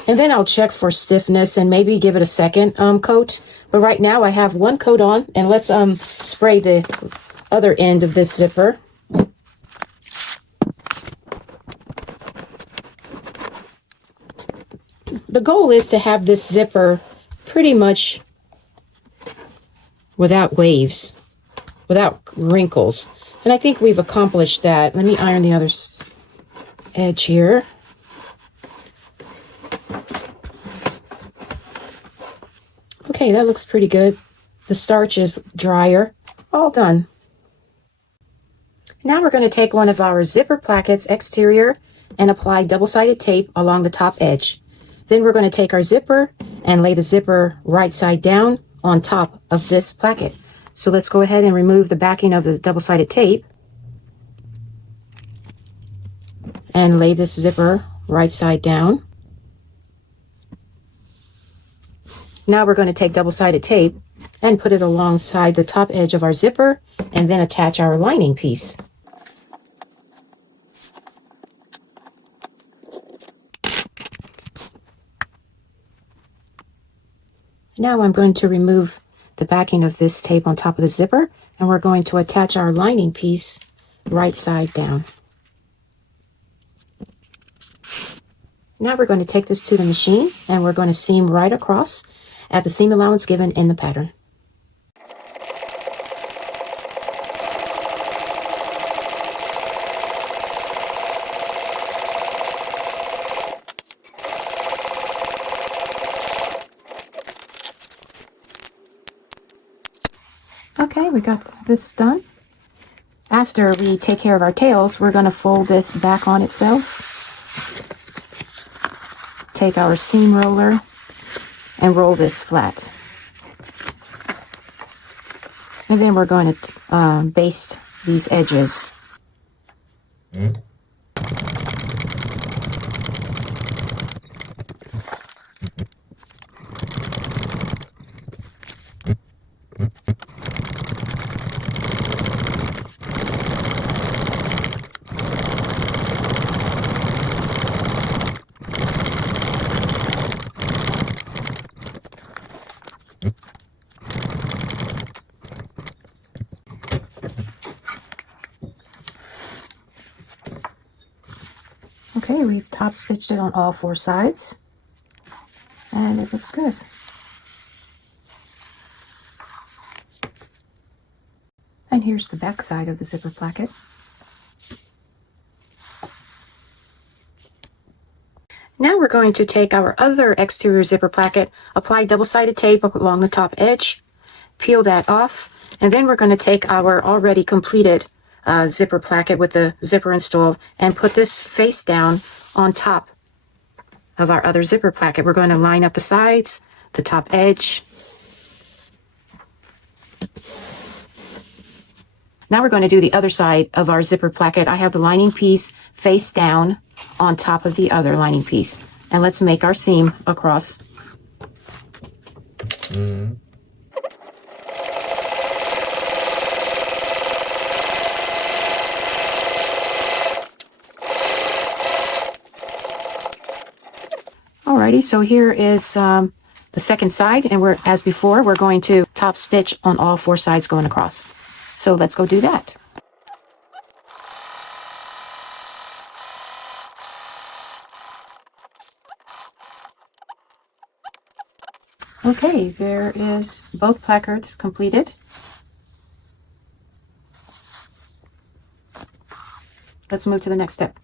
And then I'll check for stiffness and maybe give it a second coat. But right now I have 1 coat on, and let's spray the other end of this zipper. The goal is to have this zipper pretty much without waves, without wrinkles. And I think we've accomplished that. Let me iron the other edge here. Okay, that looks pretty good. The starch is drier. All done. Now we're going to take one of our zipper plackets exterior and apply double-sided tape along the top edge. Then we're going to take our zipper and lay the zipper right side down on top of this placket. So let's go ahead and remove the backing of the double-sided tape and lay this zipper right side down. Now we're going to take double-sided tape and put it alongside the top edge of our zipper and then attach our lining piece. Now I'm going to remove the backing of this tape on top of the zipper, and we're going to attach our lining piece right side down. Now we're going to take this to the machine and we're going to seam right across at the seam allowance given in the pattern. Okay, we got this done. After we take care of our tails, we're going to fold this back on itself. Take our seam roller and roll this flat. And then we're going to baste these edges. Okay, we've top stitched it on all 4 sides, and it looks good. And here's the back side of the zipper placket. Now we're going to take our other exterior zipper placket, apply double-sided tape along the top edge, peel that off, and then we're going to take our already completed zipper placket with the zipper installed and put this face down on top of our other zipper placket. We're going to line up the sides, the top edge. Now we're going to do the other side of our zipper placket. I have the lining piece face down on top of the other lining piece. And let's make our seam across. Alrighty, so here is the second side, and we're, as before, we're going to top stitch on all 4 sides going across. So let's go do that. Okay, there is both placards completed. Let's move to the next step.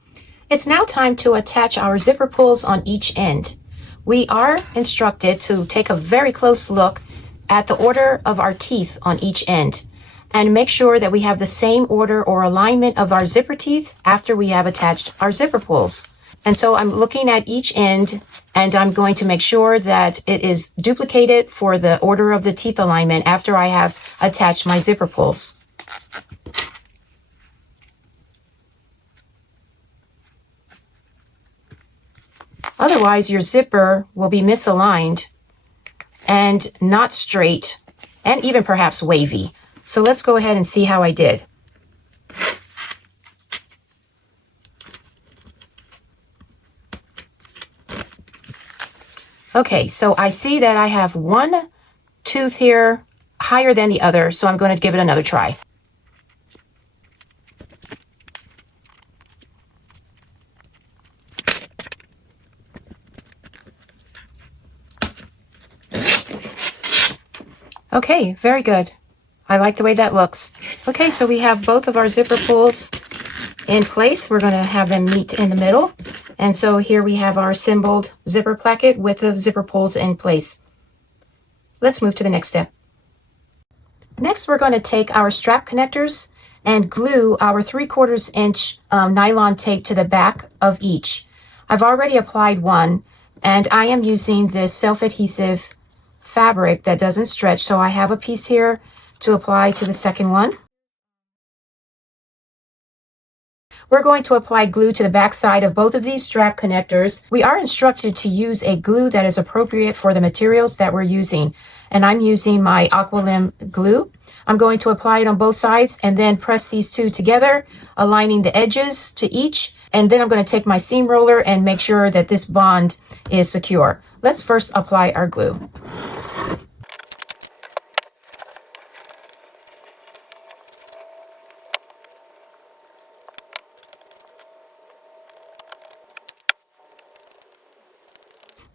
It's now time to attach our zipper pulls on each end. We are instructed to take a very close look at the order of our teeth on each end and make sure that we have the same order or alignment of our zipper teeth after we have attached our zipper pulls. And so I'm looking at each end and I'm going to make sure that it is duplicated for the order of the teeth alignment after I have attached my zipper pulls. Otherwise, your zipper will be misaligned and not straight and even perhaps wavy. So let's go ahead and see how I did. Okay, so I see that I have one tooth here higher than the other, so I'm going to give it another try. Okay, very good. I like the way that looks. Okay, so we have both of our zipper pulls in place. We're going to have them meet in the middle. And so here we have our assembled zipper placket with the zipper pulls in place. Let's move to the next step. Next, we're going to take our strap connectors and glue our 3/4 inch nylon tape to the back of each. I've already applied one, and I am using this self-adhesive fabric that doesn't stretch, so I have a piece here to apply to the second one. we're going to apply glue to the back side of both of these strap connectors. We are instructed to use a glue that is appropriate for the materials that we're using. And I'm using my Aqualim glue. I'm going to apply it on both sides and then press these two together, aligning the edges to each. And then I'm going to take my seam roller and make sure that this bond is secure. Let's first apply our glue.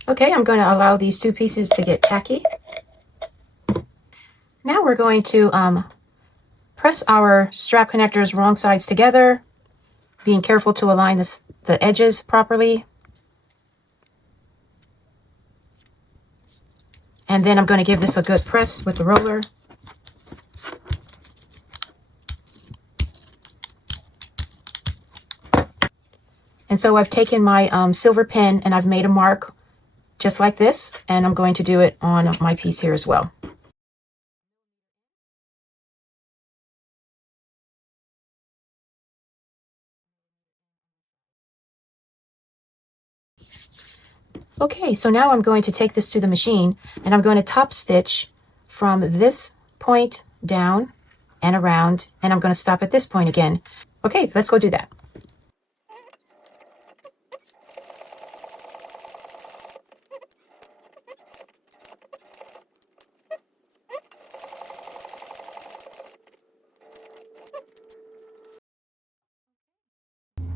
Okay, I'm going to allow these two pieces to get tacky. Now we're going to press our strap connectors wrong sides together, being careful to align the edges properly. And then I'm going to give this a good press with the roller. And so I've taken my silver pen and I've made a mark just like this, and I'm going to do it on my piece here as well. Okay, so now I'm going to take this to the machine and I'm going to top stitch from this point down and around, and I'm going to stop at this point again. Okay, let's go do that.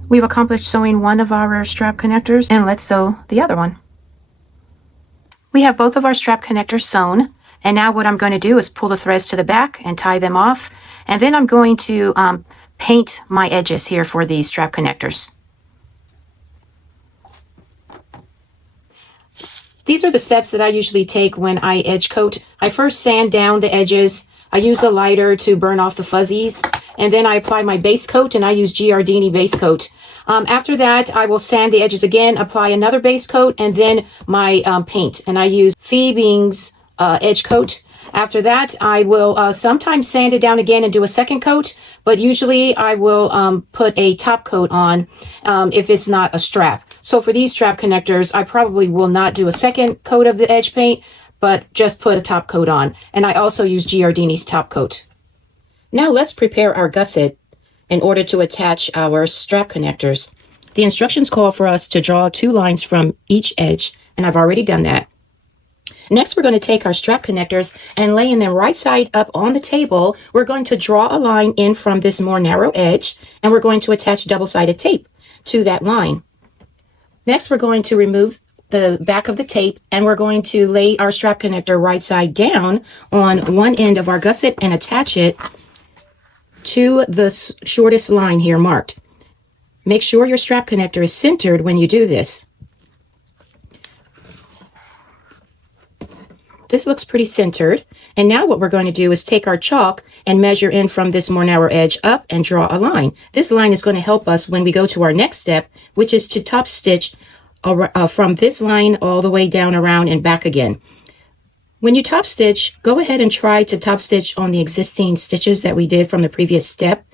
We've accomplished sewing one of our strap connectors, and let's sew the other one. We have both of our strap connectors sewn, and now what I'm going to do is pull the threads to the back and tie them off, and then I'm going to paint my edges here for these strap connectors. These are the steps that I usually take when I edge coat. I first sand down the edges. I use a lighter to burn off the fuzzies, and then I apply my base coat, and I use Giardini base coat. After that, I will sand the edges again, apply another base coat, and then my paint, and I use Skiving's edge coat. After that, I will sometimes sand it down again and do a second coat, but usually I will put a top coat on if it's not a strap. So for these strap connectors, I probably will not do a second coat of the edge paint, but just put a top coat on. And I also use Giardini's top coat. Now let's prepare our gusset in order to attach our strap connectors. The instructions call for us to draw 2 lines from each edge, and I've already done that. Next, we're going to take our strap connectors and laying them right side up on the table, we're going to draw a line in from this more narrow edge, and we're going to attach double-sided tape to that line. Next, we're going to remove the back of the tape, and we're going to lay our strap connector right side down on one end of our gusset and attach it to the shortest line here marked. Make sure your strap connector is centered when you do this. This looks pretty centered. And now what we're going to do is take our chalk and measure in from this more narrow edge up and draw a line. This line is going to help us when we go to our next step, which is to top stitch from this line all the way down around and back again. When you top stitch, go ahead and try to top stitch on the existing stitches that we did from the previous step.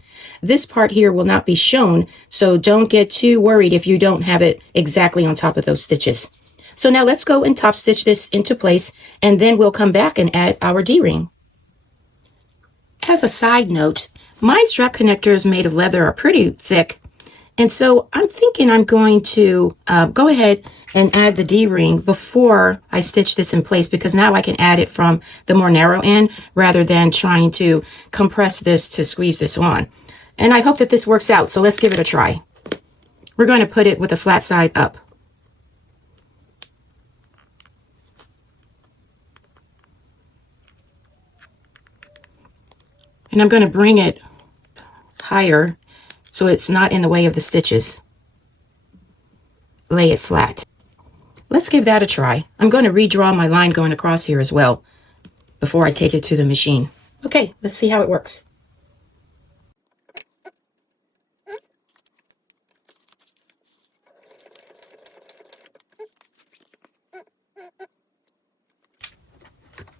This part here will not be shown, so don't get too worried if you don't have it exactly on top of those stitches. So now let's go and top stitch this into place, and then we'll come back and add our D-ring. As a side note, my strap connectors made of leather are pretty thick, and so I'm thinking I'm going to go ahead and add the D-ring before I stitch this in place, because now I can add it from the more narrow end rather than trying to compress this to squeeze this on. And I hope that this works out, so let's give it a try. We're going to put it with the flat side up. And I'm going to bring it higher so it's not in the way of the stitches. Lay it flat. Let's give that a try. I'm going to redraw my line going across here as well before I take it to the machine. Okay, let's see how it works.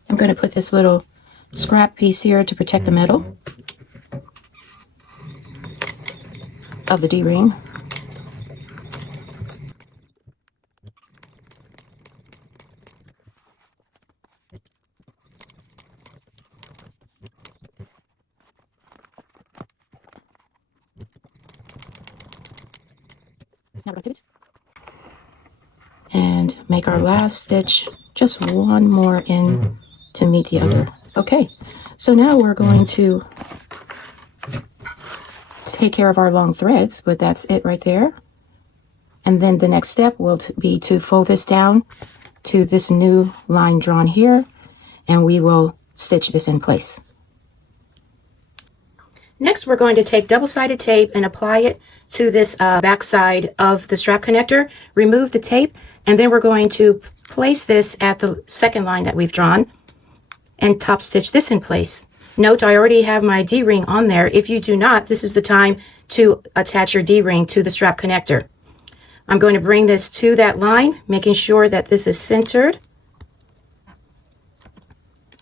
I'm going to put this little scrap piece here to protect the metal. of the D-ring. Now we're going to pivot and make our last stitch just one more in to meet the other. Okay, so now we're going to take care of our long threads, but that's it right there. And then the next step will be to fold this down to this new line drawn here, and we will stitch this in place. Next, we're going to take double-sided tape and apply it to this back side of the strap connector. Remove the tape, and then we're going to place this at the second line that we've drawn and top stitch this in place. Note, I already have my D-ring on there. If you do not, this is the time to attach your D-ring to the strap connector. I'm going to bring this to that line, making sure that this is centered.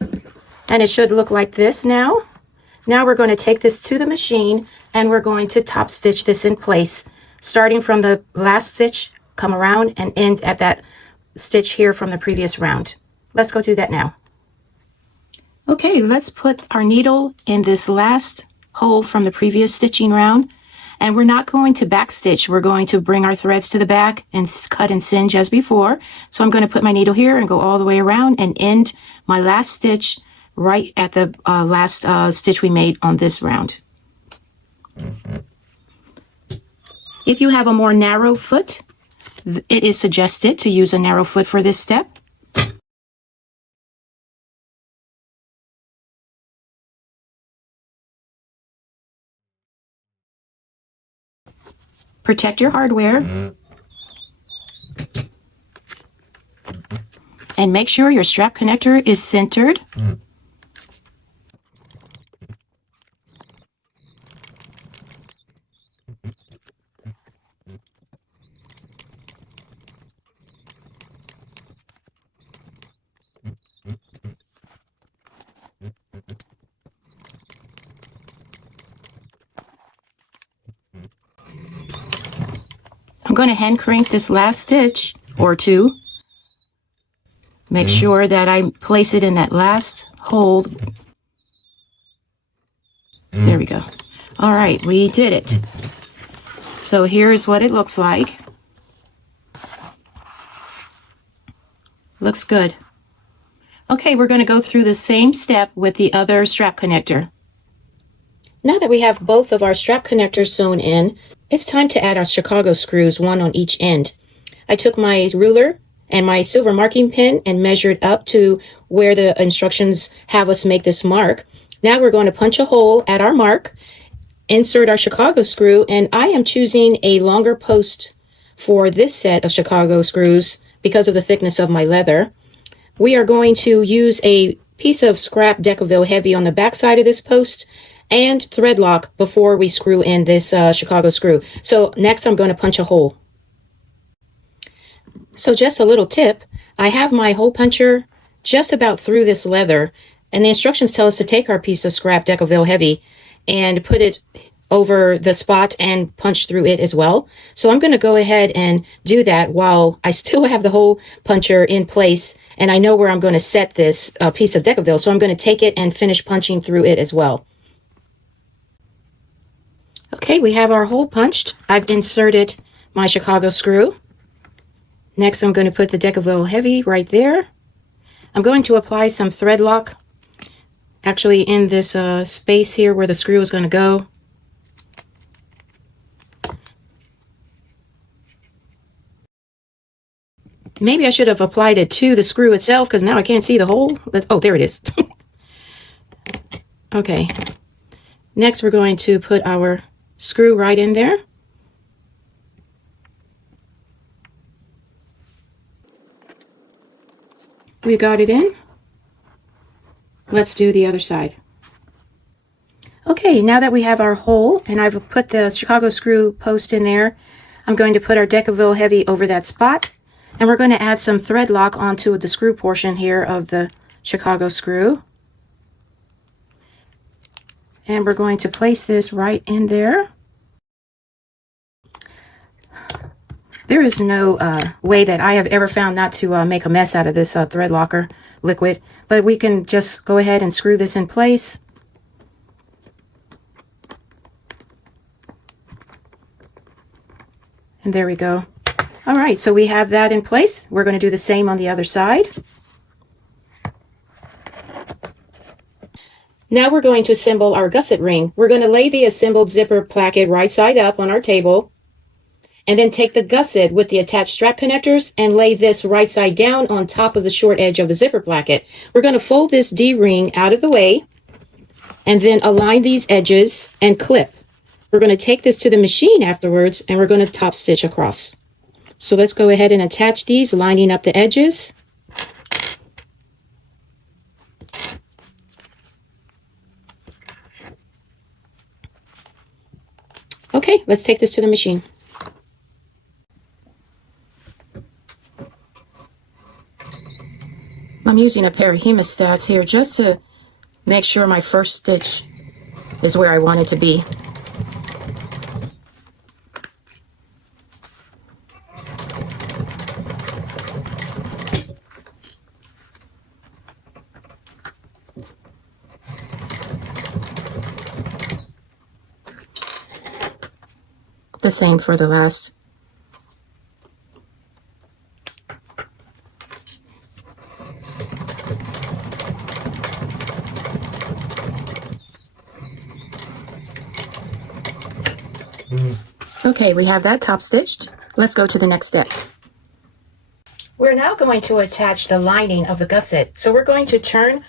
And it should look like this now. Now we're going to take this to the machine and we're going to top stitch this in place. Starting from the last stitch, come around and end at that stitch here from the previous round. Let's go do that now. Okay, let's put our needle in this last hole from the previous stitching round. And we're not going to back stitch. We're going to bring our threads to the back and cut and singe as before. So I'm going to put my needle here and go all the way around and end my last stitch right at the last stitch we made on this round. If you have a more narrow foot, it is suggested to use a narrow foot for this step. Protect your hardware. And make sure your strap connector is centered. I'm going to hand crank this last stitch or two. Make sure that I place it in that last hole. There we go. All right, we did it. So here's what it looks like. Looks good. Okay, we're going to go through the same step with the other strap connector. Now that we have both of our strap connectors sewn in, it's time to add our Chicago screws, one on each end. I took my ruler and my silver marking pen and measured up to where the instructions have us make this mark. Now we're going to punch a hole at our mark, insert our Chicago screw, and I am choosing a longer post for this set of Chicago screws because of the thickness of my leather. We are going to use a piece of scrap Decaville heavy on the back side of this post and thread lock before we screw in this Chicago screw. So next I'm going to punch a hole. So just a little tip, I have my hole puncher just about through this leather, and the instructions tell us to take our piece of scrap Decaville heavy and put it over the spot and punch through it as well. So I'm going to go ahead and do that while I still have the hole puncher in place, and I know where I'm going to set this piece of Decaville, so I'm going to take it and finish punching through it as well. Okay, we have our hole punched. I've inserted my Chicago screw. Next, I'm going to put the Decaville heavy right there. I'm going to apply some thread lock, actually in this space here where the screw is going to go. Maybe I should have applied it to the screw itself because now I can't see the hole. Oh, there it is. Okay. Next, we're going to put our screw right in there. We got it in. Let's do the other side. Okay, now that we have our hole and I've put the Chicago screw post in there, I'm going to put our Decaville heavy over that spot, and we're going to add some thread lock onto the screw portion here of the Chicago screw. And we're going to place this right in there. There is no way that I have ever found not to make a mess out of this thread locker liquid, but we can just go ahead and screw this in place. And there we go. All right, so we have that in place. We're going to do the same on the other side. Now we're going to assemble our gusset ring. We're going to lay the assembled zipper placket right side up on our table, and then take the gusset with the attached strap connectors and lay this right side down on top of the short edge of the zipper placket. We're going to fold this D-ring out of the way and then align these edges and clip. We're going to take this to the machine afterwards, and we're going to top stitch across. So let's go ahead and attach these, lining up the edges. Okay, let's take this to the machine. I'm using a pair of hemostats here just to make sure my first stitch is where I want it to be. The same for the last. Okay, we have that top stitched. Let's go to the next step. We're now going to attach the lining of the gusset. So we're going to turn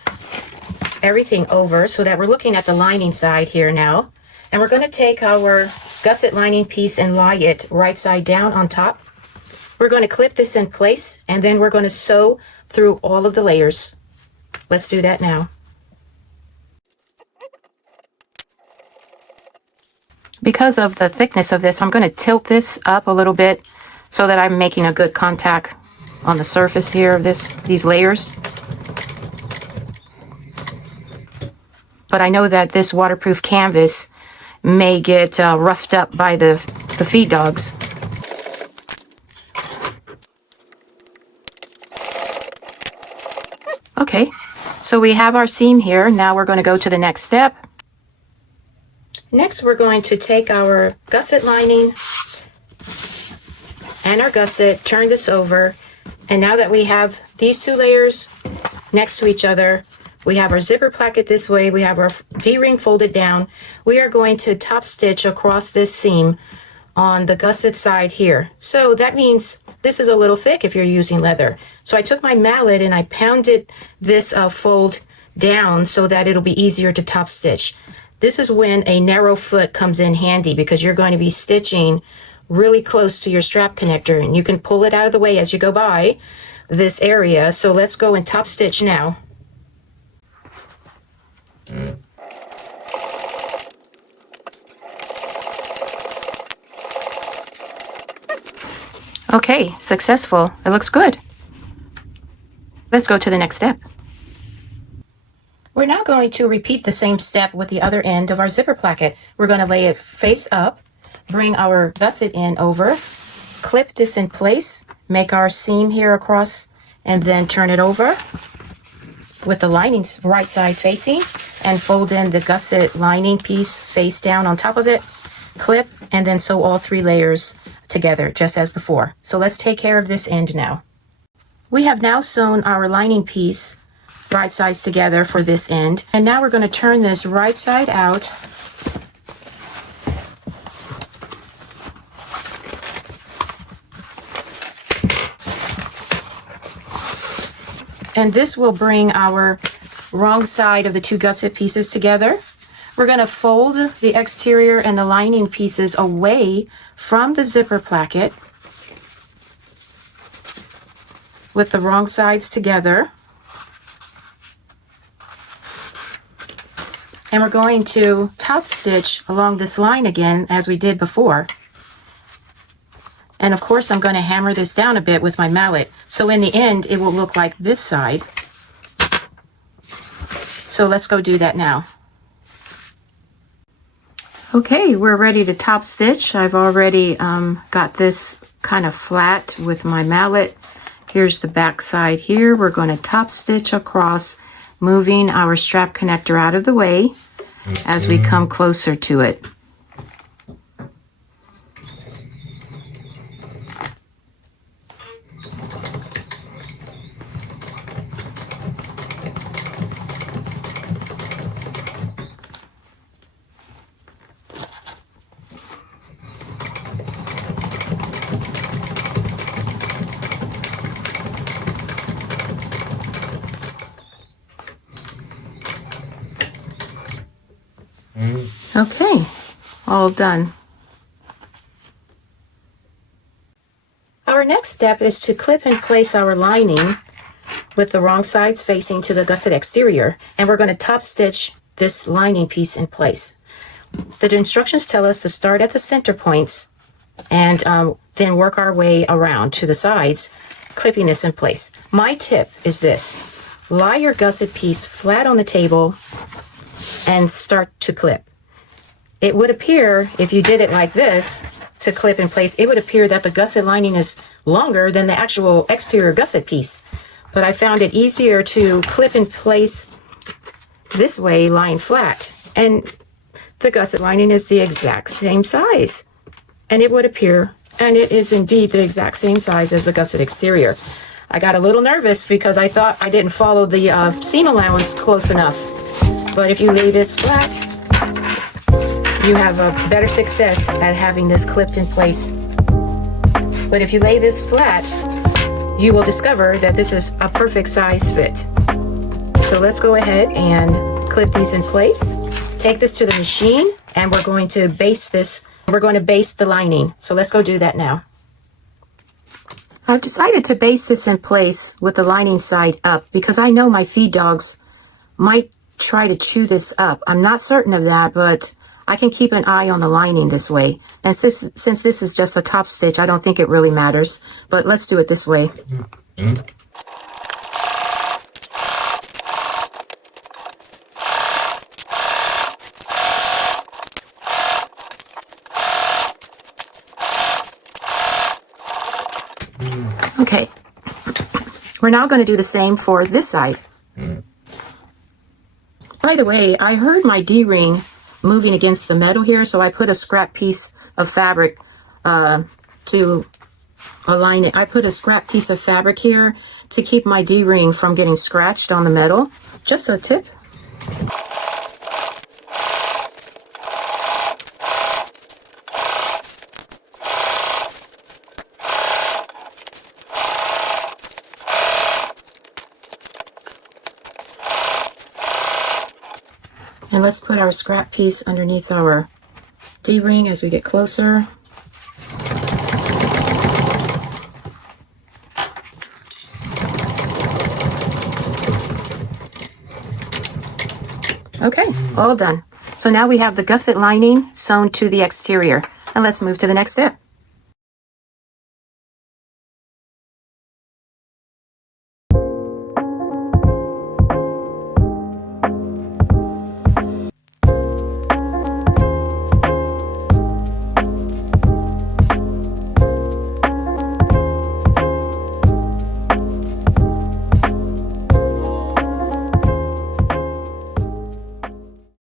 everything over so that we're looking at the lining side here now. And we're going to take our gusset lining piece and lie it right side down on top. We're going to clip this in place, and then we're going to sew through all of the layers. Let's do that now. Because of the thickness of this, I'm going to tilt this up a little bit so that I'm making a good contact on the surface here of these layers. But I know that this waterproof canvas may get roughed up by the feed dogs. Okay, so we have our seam here. Now we're going to go to the next step. Next, we're going to take our gusset lining and our gusset, turn this over, and now that we have these two layers next to each other, we have our zipper placket this way, we have our D-ring folded down. We are going to top stitch across this seam on the gusset side here. So that means this is a little thick if you're using leather. So I took my mallet and I pounded this fold down so that it'll be easier to top stitch. This is when a narrow foot comes in handy because you're going to be stitching really close to your strap connector, and you can pull it out of the way as you go by this area. So let's go and top stitch now. Okay, successful. It looks good. Let's go to the next step. We're now going to repeat the same step with the other end of our zipper placket. We're going to lay it face up, bring our gusset in over, clip this in place, make our seam here across, and then turn it over with the lining right side facing, and fold in the gusset lining piece face down on top of it, clip, and then sew all three layers together just as before. So let's take care of this end now. We have now sewn our lining piece right sides together for this end, and now we're going to turn this right side out and this will bring our wrong side of the two gusset pieces together. We're going to fold the exterior and the lining pieces away from the zipper placket with the wrong sides together. And we're going to top stitch along this line again as we did before. And of course I'm going to hammer this down a bit with my mallet. So in the end it will look like this side. So let's go do that now. Okay, we're ready to top stitch. I've already got this kind of flat with my mallet. Here's the back side here. We're going to top stitch across, moving our strap connector out of the way as we come closer to it. Okay, all done. Our next step is to clip and place our lining with the wrong sides facing to the gusset exterior, and we're going to top stitch this lining piece in place. The instructions tell us to start at the center points and then work our way around to the sides, clipping this in place. My tip is this: lie your gusset piece flat on the table and start to clip. It would appear, if you did it like this to clip in place, it would appear that the gusset lining is longer than the actual exterior gusset piece. But I found it easier to clip in place this way, lying flat. And the gusset lining is the exact same size. And it would appear, and it is indeed the exact same size as the gusset exterior. I got a little nervous because I thought I didn't follow the seam allowance close enough. But if you lay this flat, you have a better success at having this clipped in place. But if you lay this flat, you will discover that this is a perfect size fit. So let's go ahead and clip these in place. Take this to the machine, and we're going to baste this. We're going to baste the lining. So let's go do that now. I've decided to baste this in place with the lining side up because I know my feed dogs might try to chew this up. I'm not certain of that, but I can keep an eye on the lining this way. And since this is just a top stitch, I don't think it really matters. But let's do it this way. Okay. We're now going to do the same for this side. By the way, I heard my D-ring moving against the metal here, so I put a scrap piece of fabric to align it. I put a scrap piece of fabric here to keep my D-ring from getting scratched on the metal. Just a tip. And let's put our scrap piece underneath our D-ring as we get closer. Okay, all done. So now we have the gusset lining sewn to the exterior. And let's move to the next step.